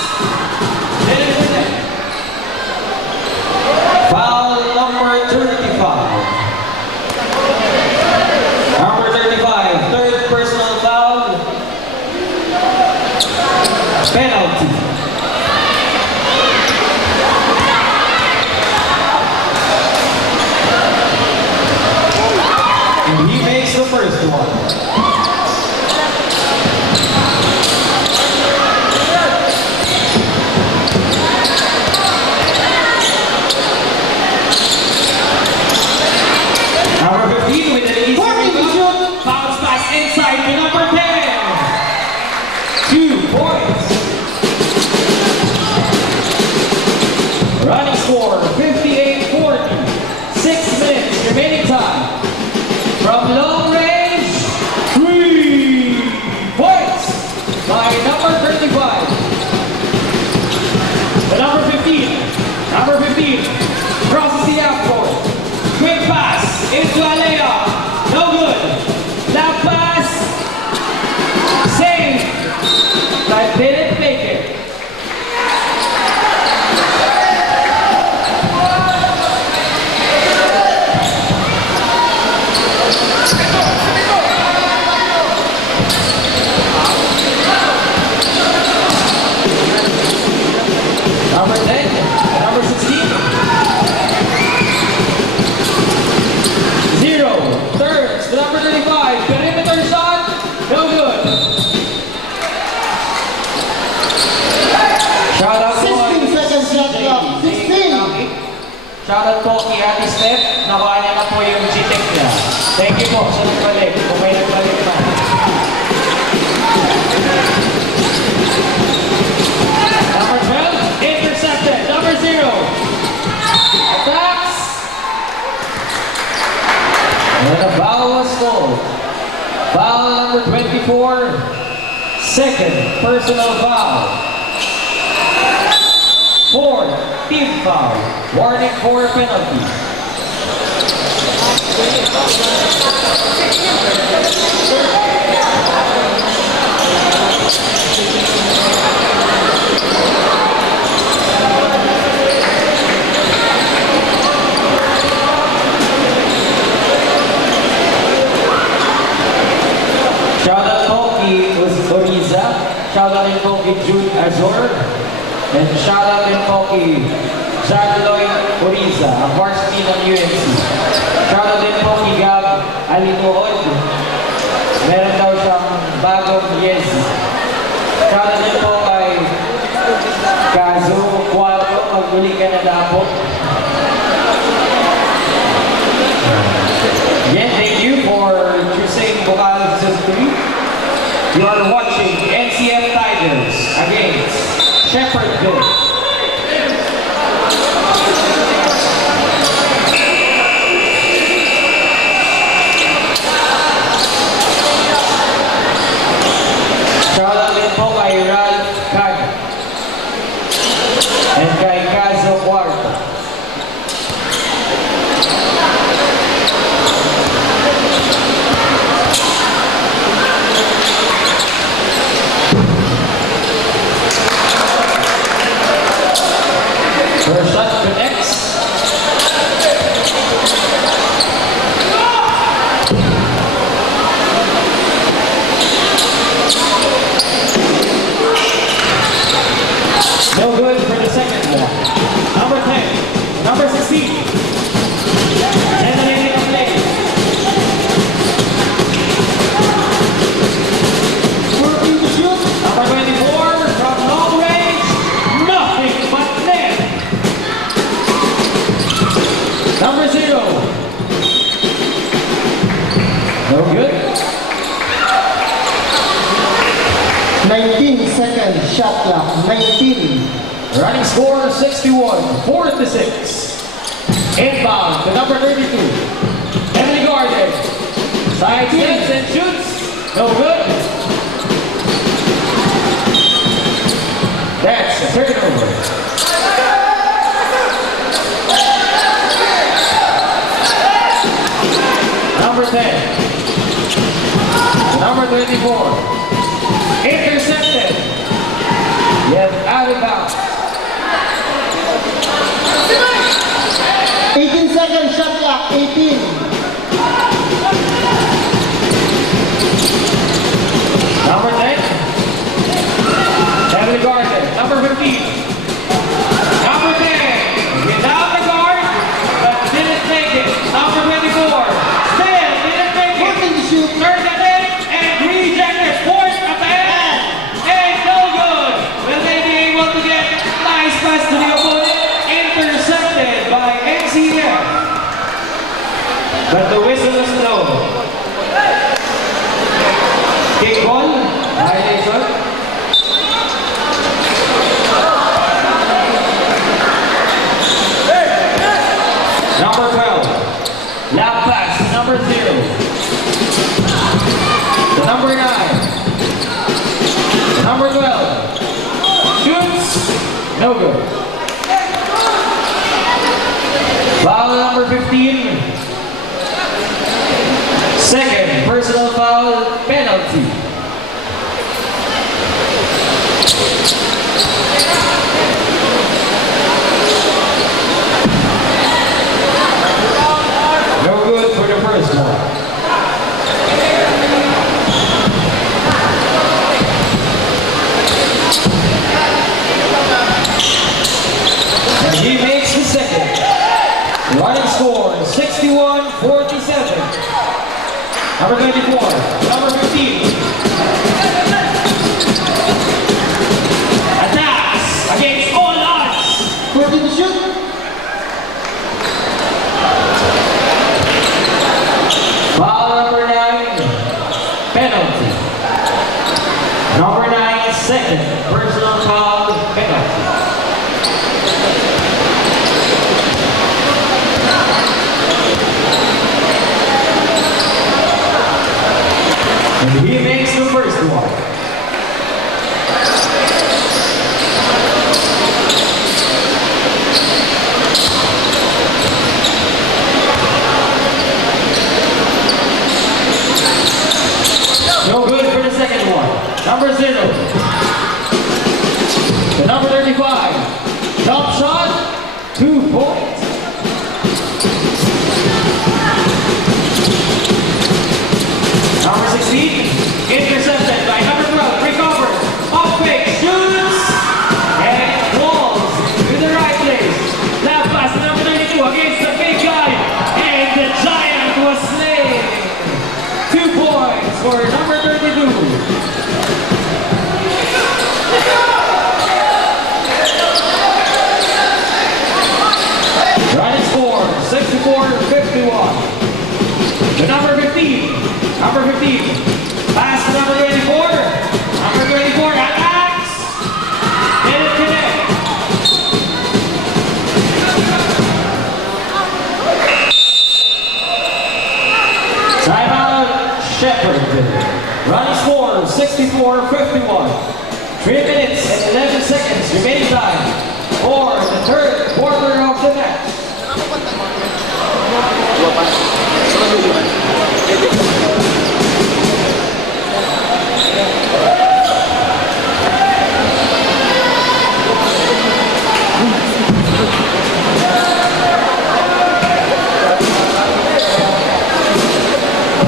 Foul number 35. Number 35. Third personal foul. Penalty. And he makes the first one. Number 15 with an easy 14 to shoot. bounce pass inside to number 10. 2 points. Running score 58-40. 6 minutes remaining time. From long range, 3 points by number 35. The number 15. Number 15 crosses the outcourt. Quick pass into a layup. No good. Left pass. Saved. But didn't make it. Number 10, number Number 16. 0. Turns to number 35. Perimeter shot. No good. Shout out po. 16 seconds shot clock. 16. Shout out po kay Ate Steph. Nakuha niya na po yung G-Tech niya. Thank you po sa nagbalik. Kung may nagbalik man. Number 12. Intercepted. Number 0. Attacks. And a foul was called. Foul number 24. Second personal foul. Fourth team foul. Warning for a penalty. Shoutout po kay Oriza, shoutout din po kay Jude Azor, and shoutout din po kay John Lloyd Oriza, ang varsity ng UNC. Shoutout din po kay Gab Alimuod, meron daw siyang bagong yes. Shoutout din po kay Kazu Cuarto, maguli ka na dapo. Again, thank you for choosing BUCAL Season 3. You are watching NCF Tigers against Shepherdville. Shoutout din po kay Ralph Kag and kay Kazo Cuarto. First shot connects. No good for the second one. Number 10, number 16. And the lady of play. Working to shoot. Number 24 from long range. Nothing but net. Number 0. No good. 19 seconds shot clock. 19. Running score 61, 4-6. Inbound to number 32. Heavily guarded. Side steps and shoots. No good. That's a turnover. Number 10. Number 24. Intercepted. Yet out of bounds. 18 seconds shot clock. 18. Number 10. Heavily guarded. Number 15. Number 10. Without the guard, but didn't make it. Number 24. Still didn't make it. Working to shoot. Turned it in and rejected. Fourth at the end. And no good. Will they be able to get nice pass to the opponent? Intercepted by NCF. But the whistle is blown. Kick ball. Violation. Number 12. Lap pass. Number 0. The number 9. Number 12. Shoots. No good. Foul number 15. Second personal foul penalty. No good for the first one. And he makes the second. Running score 61-47. Number 24, number 15. Attacks against all odds. 14 to shoot. Foul number 9, penalty. Number 9, second, personal foul, penalty. And he makes the first one. No good for the second one. Number 0. The number 35. Jump shot, 2 points. Number 16. Intercepted by number 12. Recovered. Off fake. Shoots. And falls to the right place. Left pass to number 32 against the big guy. And the giant was slain. 2 points for number 32. Running score 64-51. The number 15. Number 15. Pass to number 24. Number 24 attacks. And it connects. Timeout, Shepherdville. Running score 64-51. 3 minutes and 11 seconds remaining time for the third quarter of the match.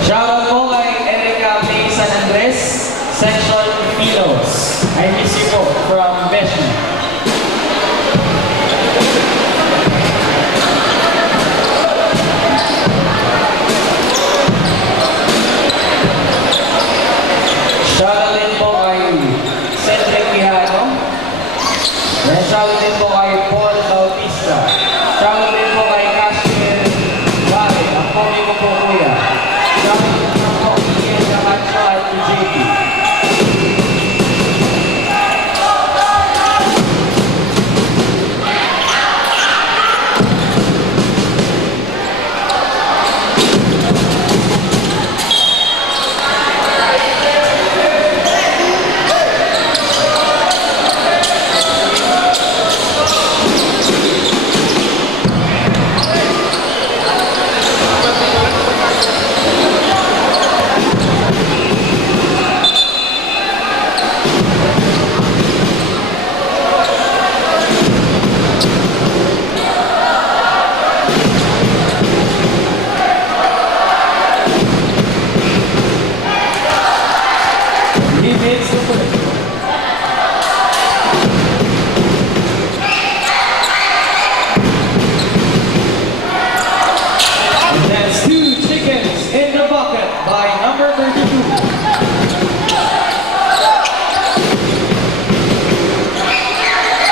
Shoutout po kay Erica May San Andres, Section Pinos. I miss you po from Beshi. Shoutout din po kay Cedric Quijano. And shoutout din po kay Paul Bautista. Shoutout din po kay Cashier Vale, ang pogi ko po kuya. Shoutout din po kay Camacho at JP. He makes the first. And that's 2 chickens in the bucket by number 32.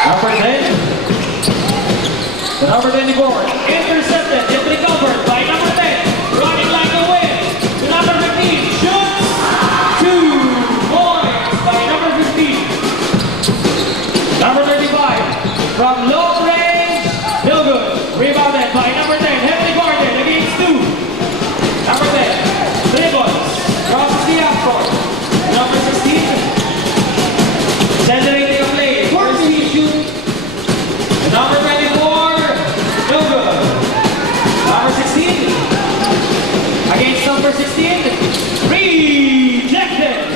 Number 10. The number 24. Intercepted and recovered by number 10. Running like a wind. The number 15 shoots. 2 points by number 15. Number 35. From long range. No good. Rebounded by number 10. Heavily guarded against 2. Number 10. Dribbles. Crosses the half court. Number 16. Accelerating a play. First he shoot. The number 24. No good. Number 16. Against number 16. Rejected.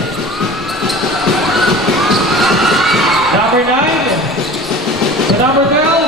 Number 9. The number 12.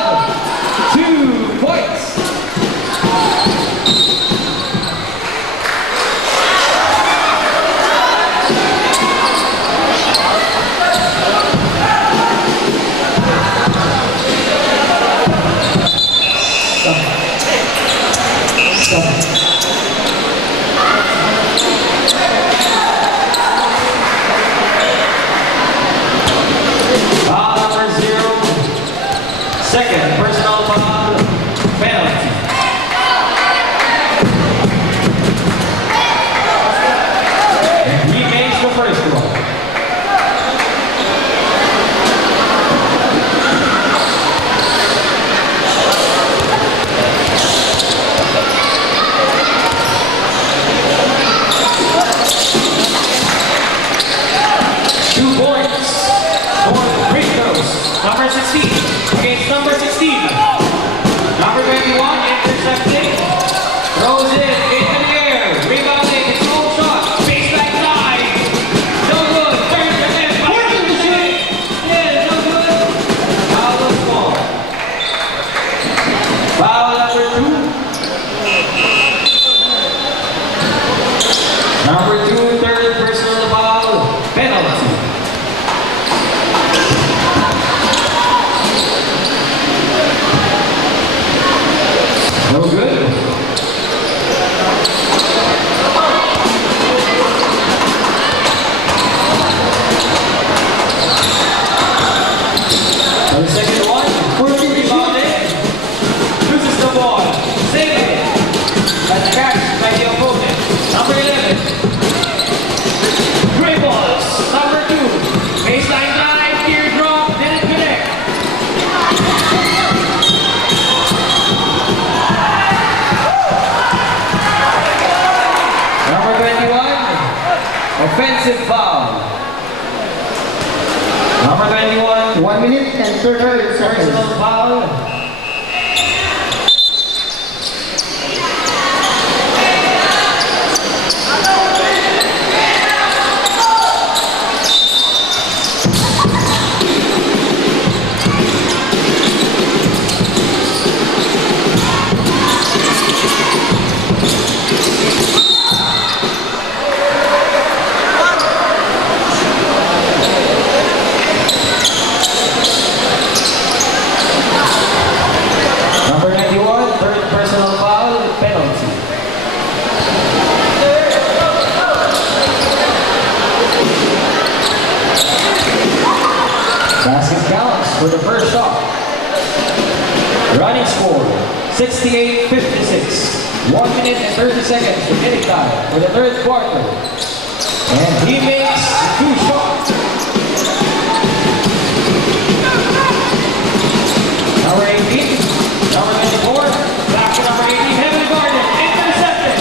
Offensive foul. Number 21. 1 minute and 30 seconds. Personal foul. Number 91, third personal foul, penalty. Basket counts for the first shot. Running score, 68-56. 1 minute and 30 seconds remaining time for the third quarter. And he makes 2 shots. Number 18, number 24, back to number 18, heavily guarded, intercepted.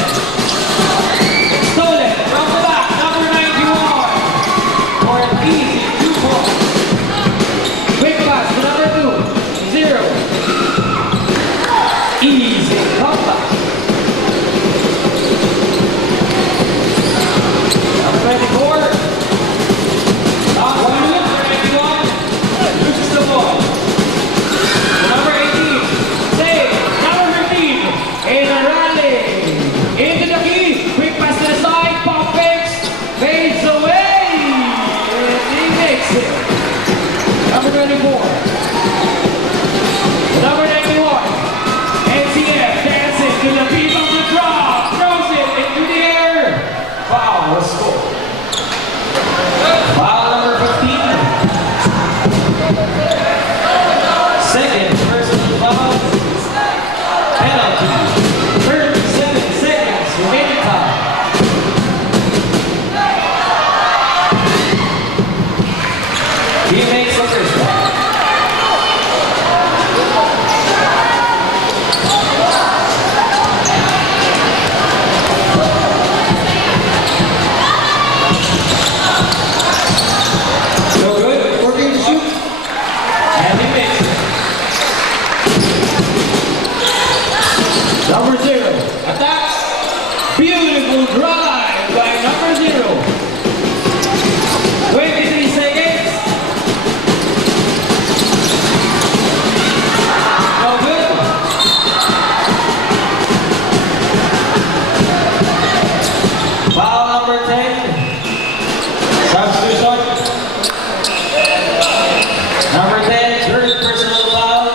Stolen from the back, number 91, for an easy 2 points. Quick pass to number 2, 0. Easy comeback. Number 24, number 91, loses the ball. Number 18, save. Number 15, in a rally. Into the key. Quick pass to the side. Pop fakes. Fades away. And he makes it. Number 24. Number 91. NCF dancing to the beat of the drum. Throws it into the air. Foul was scored. Foul number 15. Second personal foul, penalty, 37 seconds remaining time. He makes the first one. So good, 14 to shoot, and he makes it. Number 0 attacks. Beautiful drive by number 0. 23 seconds. No good. Foul number 10. Substitution. Number 10, third personal foul.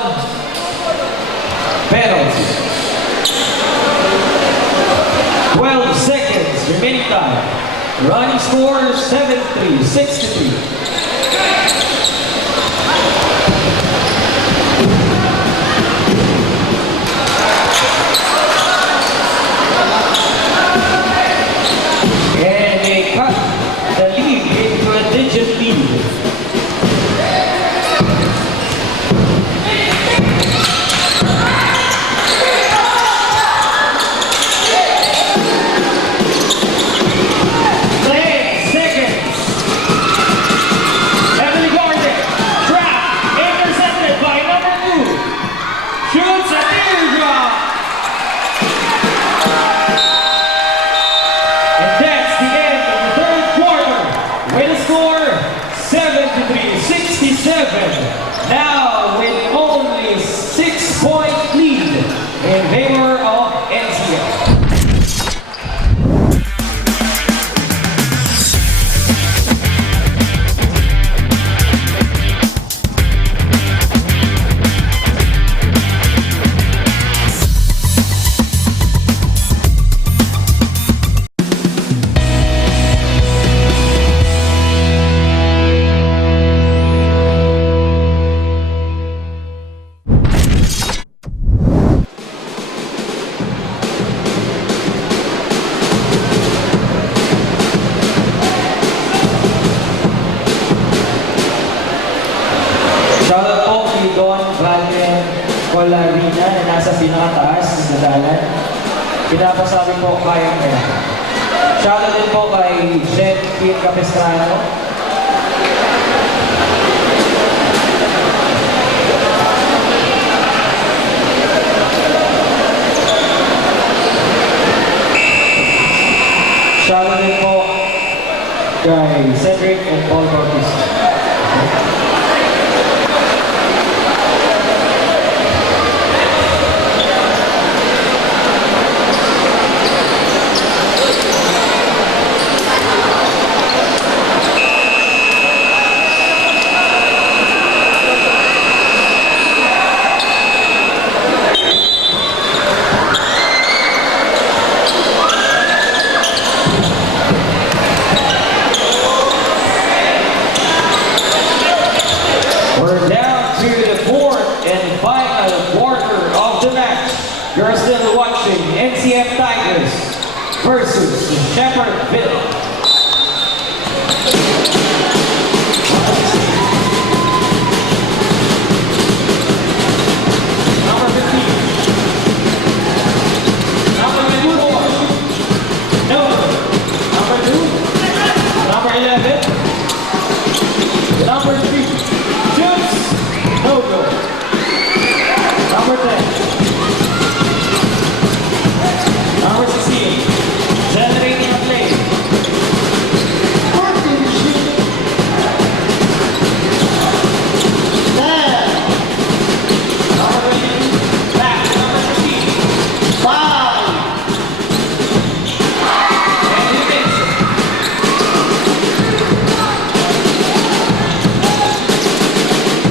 Penalty. 12 seconds remaining time. Running score 73, 63. And they cut the lead into a digit lead. Shoots a teardrop! And that's the end of the third quarter with a score 73-67. Now with only 6-point lead in favor of NCF. Shoutout po kay Don Valen Colarina na nasa pinakataas ng nadalan. Pinapasabi po kayang kaya. Shoutout din po kay Jen P. Capistrano. Shoutout din po kay Cedric and Paul Bautista. We're down to the fourth and final quarter of the match. You're still watching NCF Tigers versus Shepherdville. Number 15. Number 24. No. Number 2. Number 11. Number 3. Shoots. No good. Number 10. Number 16. Generating a play. 14 to shoot. 10. Number 22. Back. Number 15. 5. And he makes it.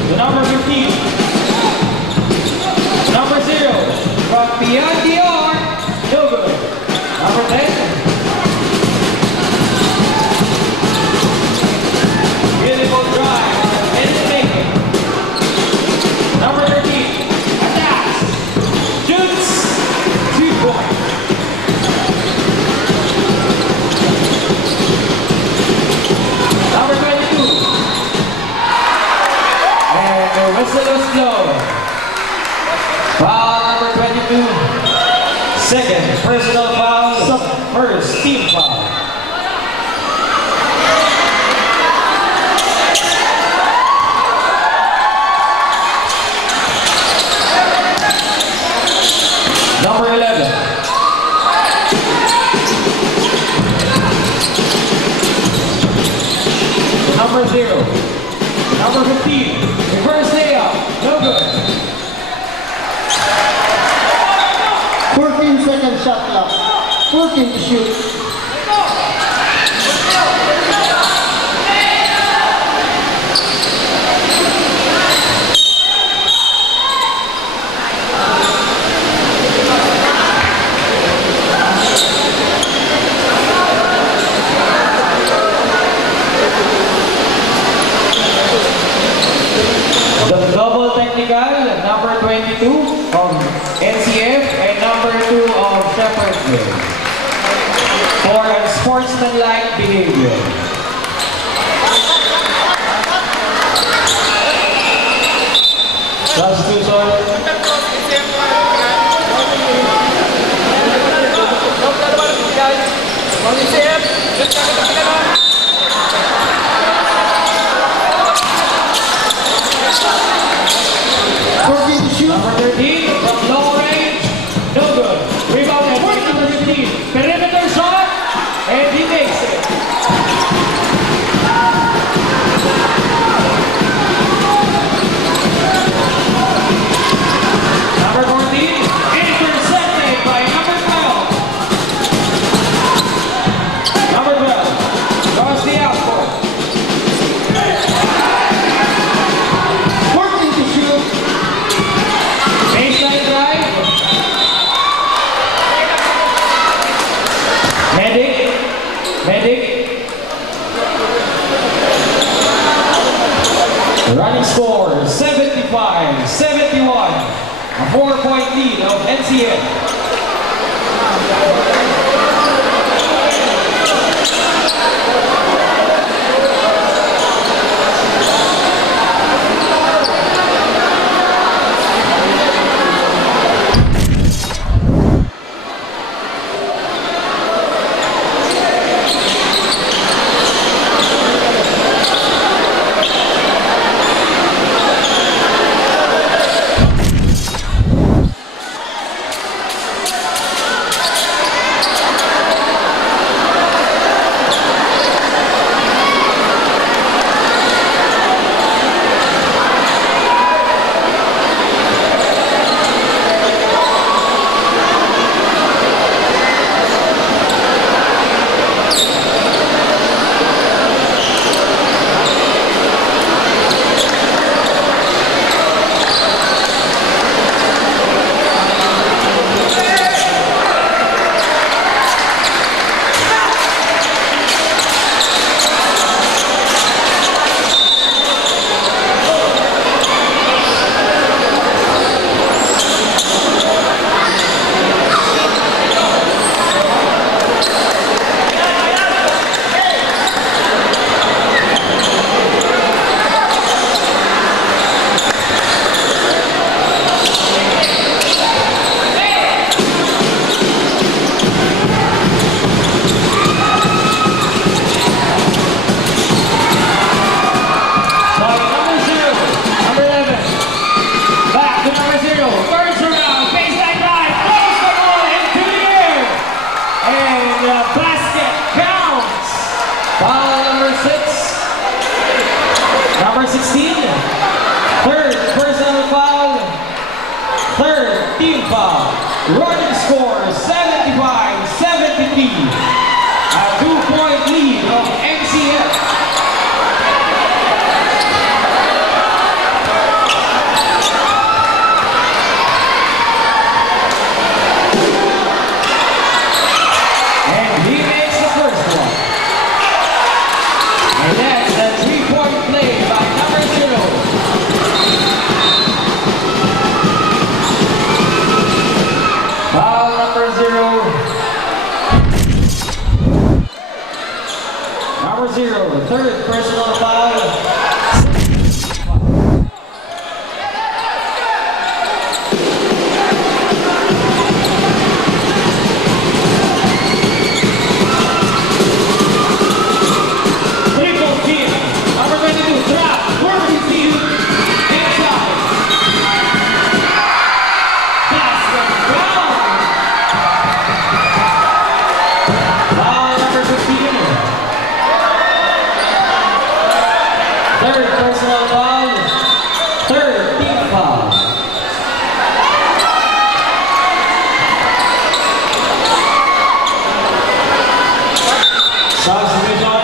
The number 15. Number 0. From beyond the arc. No good. Number 10. Beautiful drive. And make it. Number 13. Attacks. Shoots. 2 points. Number 22. And the whistle is blown. Foul number 22. Second personal foul. First team foul. Number 11. Number 0. Number 15. Reverse layup. No good. 14 second shot clock. 14 to shoot. The double technical, number 22 of NCF and number 2 of Shepherdville for unsportsmanlike behavior. Substitution. Number 13 from long range, no good. Rebound and number 15, perimeter shot, and he makes it. Number 14, intercepted by number 12. Number 12, draws the outcourt. 14 to shoot. Baseline drive. Medic. Running score 75-71. A 4-point lead of NCF. Running score 75-73. A 2-point lead of NCF. And he makes the first one. And that's a 3-point play by number 0. Foul number 0. Number 0, third personal foul. Triple team. Number 22, drop. Working team. Inside. Basket down. Foul number 15. Third personal foul. Third team foul. Substitution.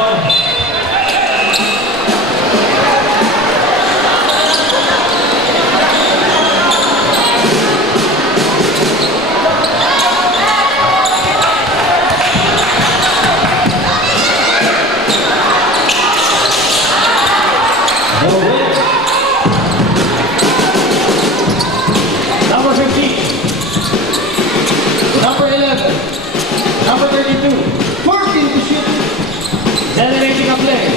No win. Number 15. Number 11. Number 32. Working to shoot. Generating a play.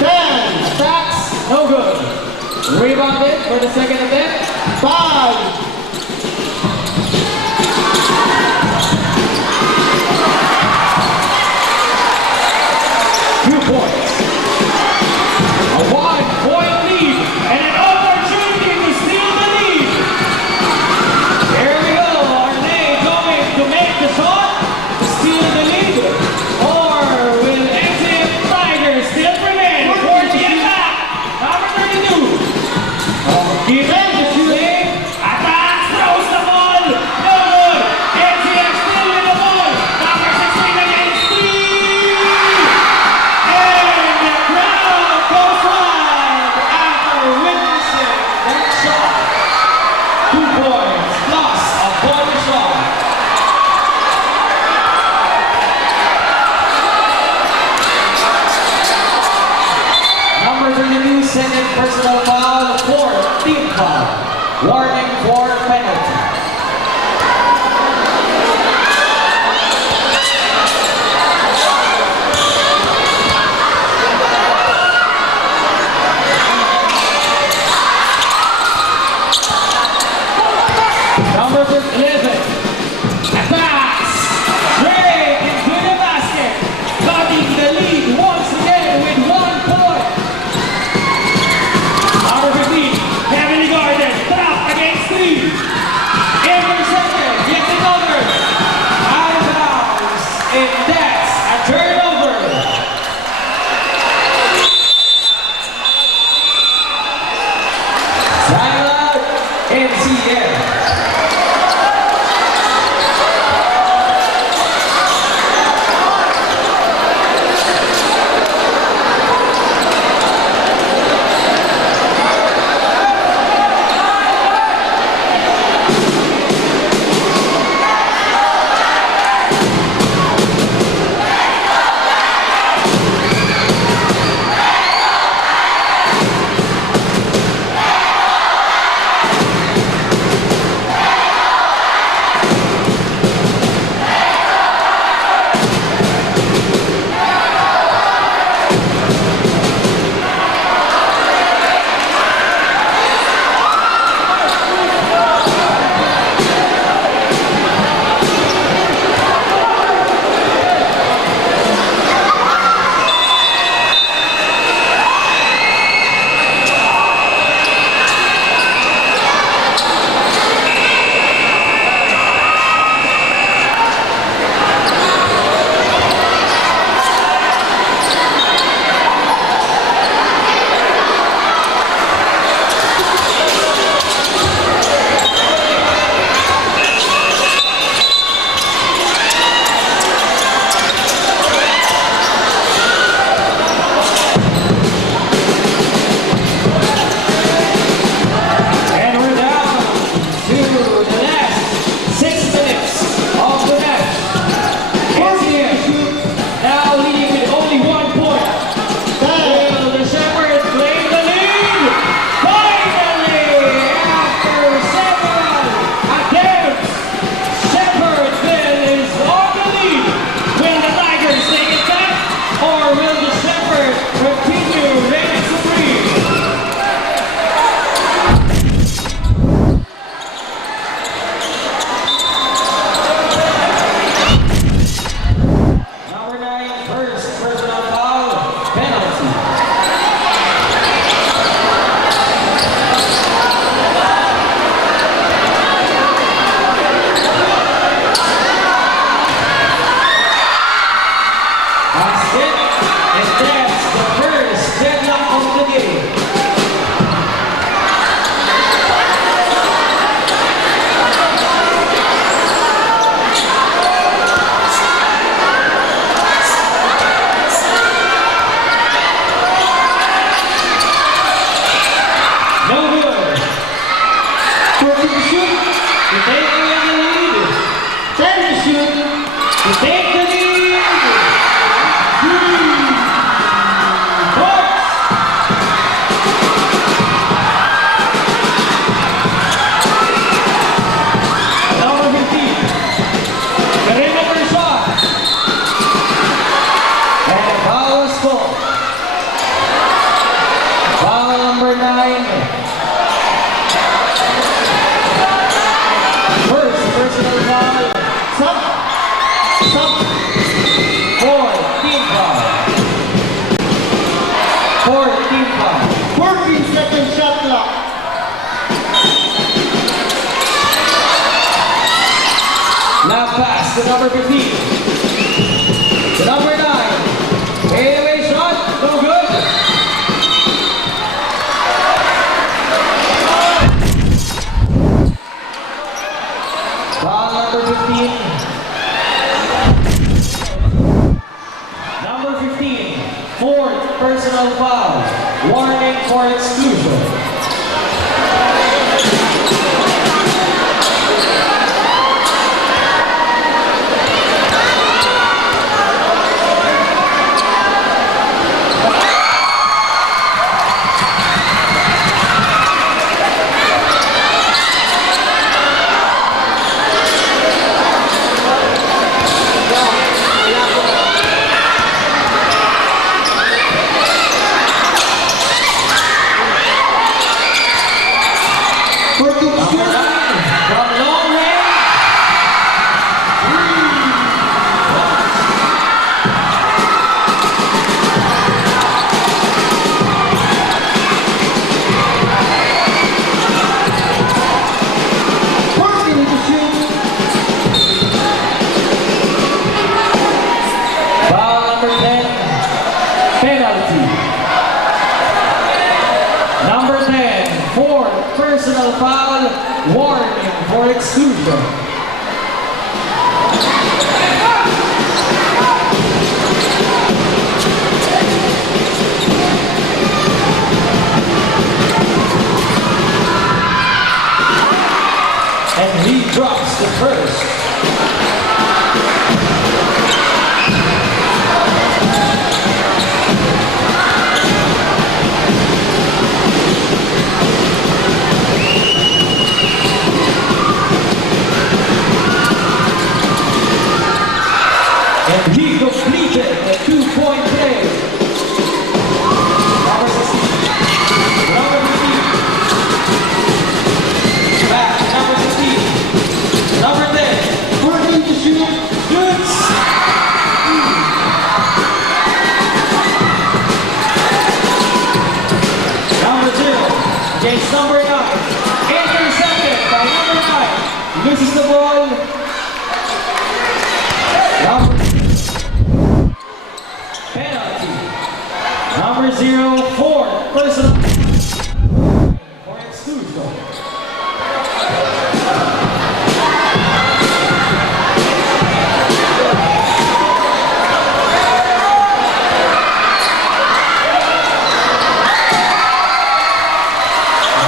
10. Attacks. No good. Rebounded for the second attempt. 5. Points. A 1-point lead and an opportunity to steal the lead. Here we go. Are they going to make the shot to steal the lead? Or will NCF Tigers still prevail for the attack? Number 32. Given the shooting. Attack throws the ball. No good. NCF still with the ball. Number 16 against 3. And the crowd goes wild after witnessing that shot. 2 points plus a bonus shot. Number 32, second personal foul, fourth team foul. Warning for penalty. Number 11, attacks, straight into the basket, cutting the lead once again with 1 point. Number 15, heavily guarded, trap against 3. Intercepted, yet another. Out of bounds, and that's a turnover. Timeout, NCF. to take the lead. 10 to shoot. To take the lead. 3 points. Number 15. Perimeter shot. And foul is called. Foul number 9. First personal foul. Sub. 4 team foul. 4 team foul. 14-second shot clock. Last pass to number 15. To number 9. Fadeaway shot. No good. Foul number 15. Number 15. Fourth personal foul. Warning for exclusion. From long range. Foul number 10. Penalty. Number 10. Fourth personal foul. Warning for exclusion. And he drops the first. And he completed the 2-point play. Number 16. Number 15. Back to number 16. Number 10. 14 to shoot. Goods. Number 0 against number 9. Intercepted by number 9. Loses the ball. Number penalty. Number 0, 4, personal for exclusion.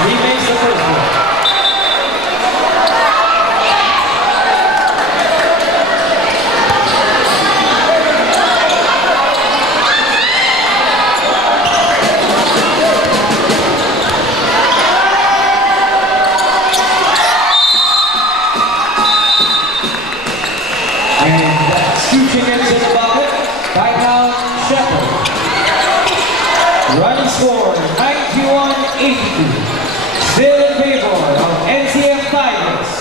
He makes the first one. Scooching into the bucket, timeout, Shepherd. Running score, 91-82. Still in favor of NCF Tigers.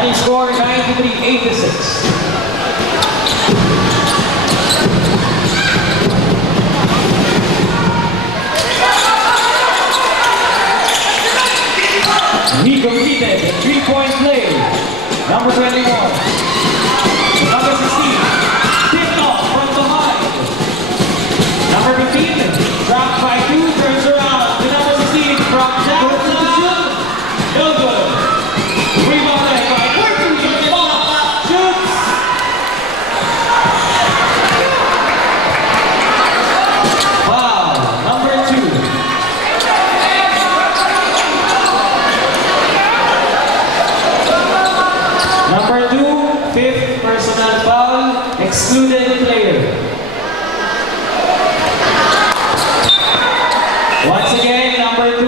Final score 93-86. He completed the 3-point play. Number 21. Number 16. Tipped off from behind. Number 15. Dropped by 2. Turns around to number 16. From downtown. No good. Rebound by 14. Shoots. Foul. Number 2. Number 2, fifth personal foul, excluded player. Once again, number 2,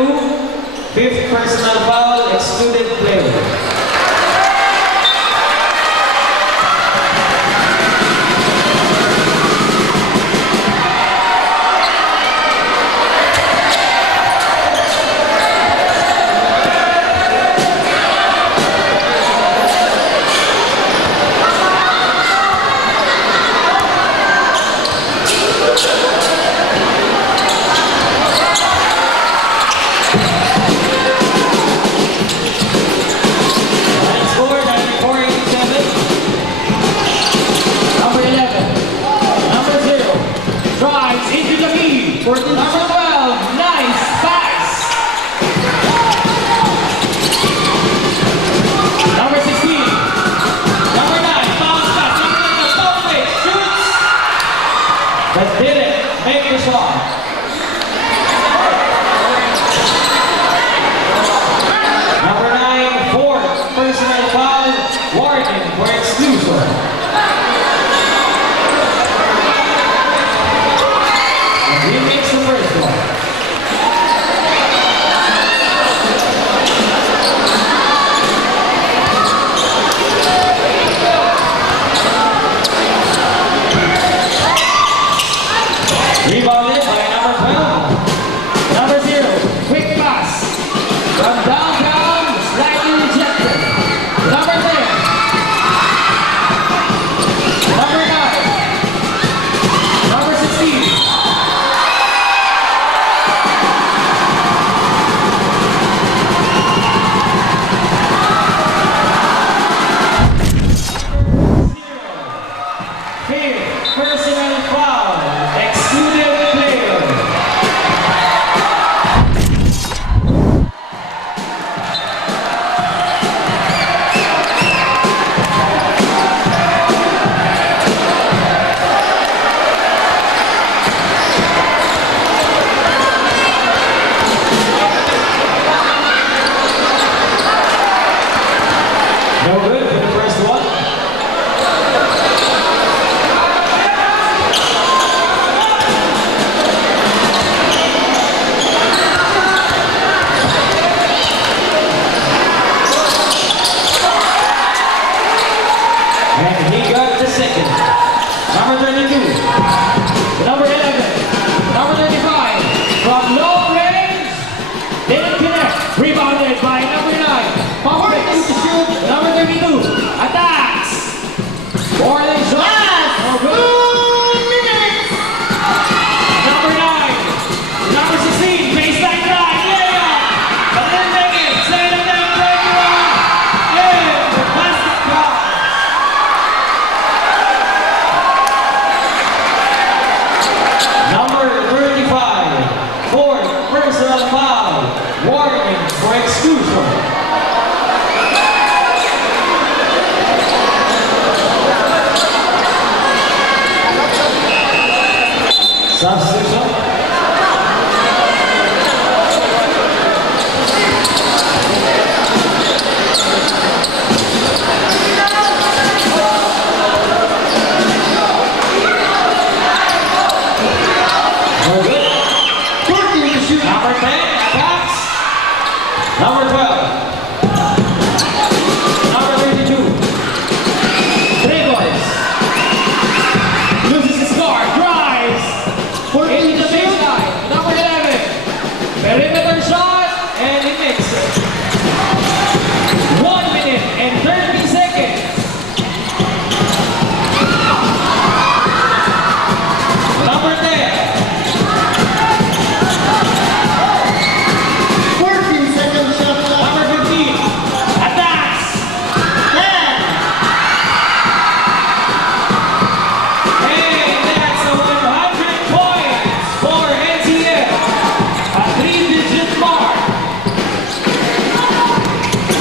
fifth personal foul, excluded player.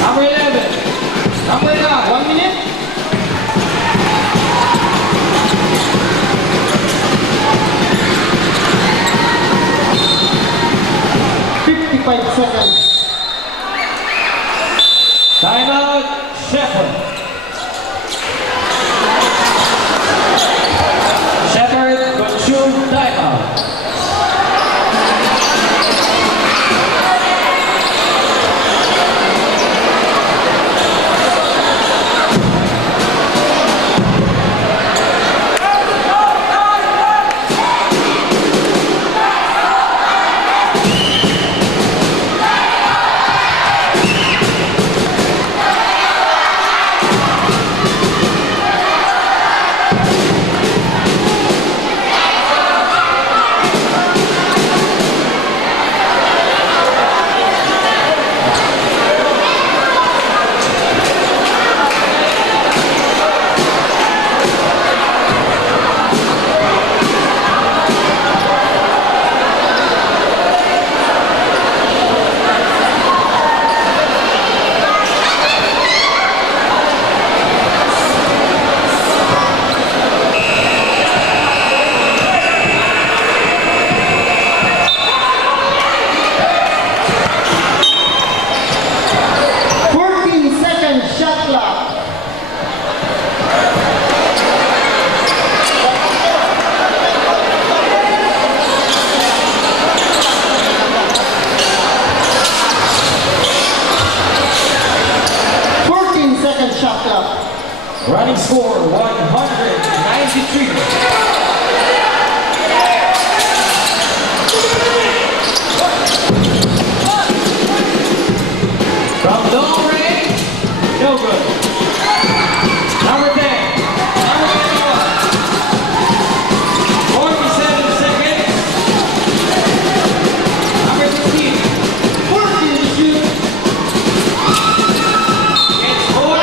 Number 11. Number 9. 1 minute. Seconds. Timeout, Shepherd. Shepherd consumed timeout. Running score 193. From long range, no good. Number 10. Number 21. 47 seconds. Number 15. 14 to shoot. It's over.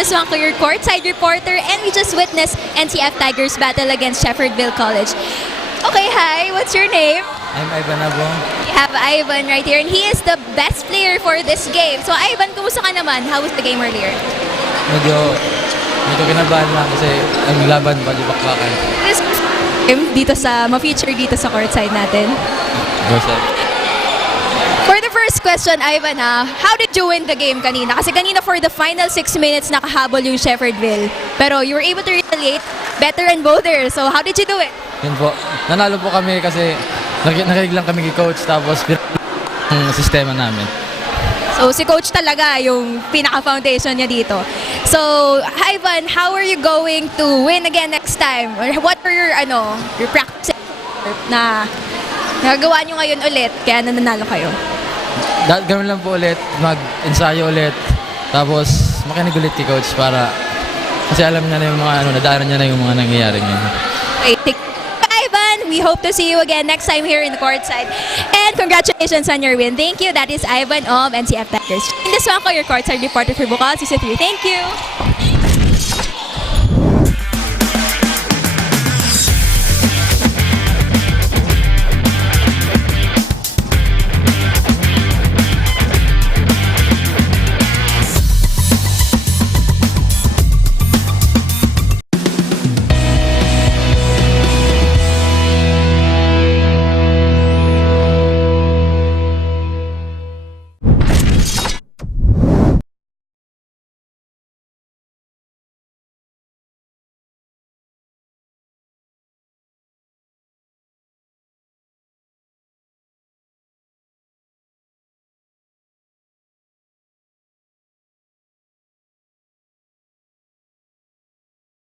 this one ko your courtside reporter, and we just witnessed NCF Tigers battle against Shepherdville College. Okay, hi, what's your name? I'm Ivan Abong. We have Ivan right here, and he is the best player for this game. So Ivan, kumusta ka naman? How was the game earlier? Medyo kinabahan lang kasi ang laban pa di bakbakan. This game dito sa, ma-feature dito sa courtside natin. Go sir. For the first question, Ivan, how did you win the game kanina? Kasi kanina for the final 6 minutes, nakahabol yung Shepherdville. Pero you were able to retaliate better and bolder. So how did you do it? Yun po. Nanalo po kami kasi nakikinig lang kami kay coach tapos ang sistema namin. So si coach talaga yung pinaka-foundation niya dito. So Ivan, how are you going to win again next time? Or what are your practice na nagagawa nyo ngayon ulit kaya nanalo kayo? Ganoon lang po ulit, mag-ensayo ulit, tapos makinig ulit kay coach para kasi alam niya na yung mga nadaanan niya na yung mga nangyayari ngayon. Okay, Ivan, we hope to see you again next time here in the courtside. And congratulations on your win. Thank you. That is Ivan of NCF Tigers. In this one ko, your courtside reporter for BUCAL Season 3. Thank you.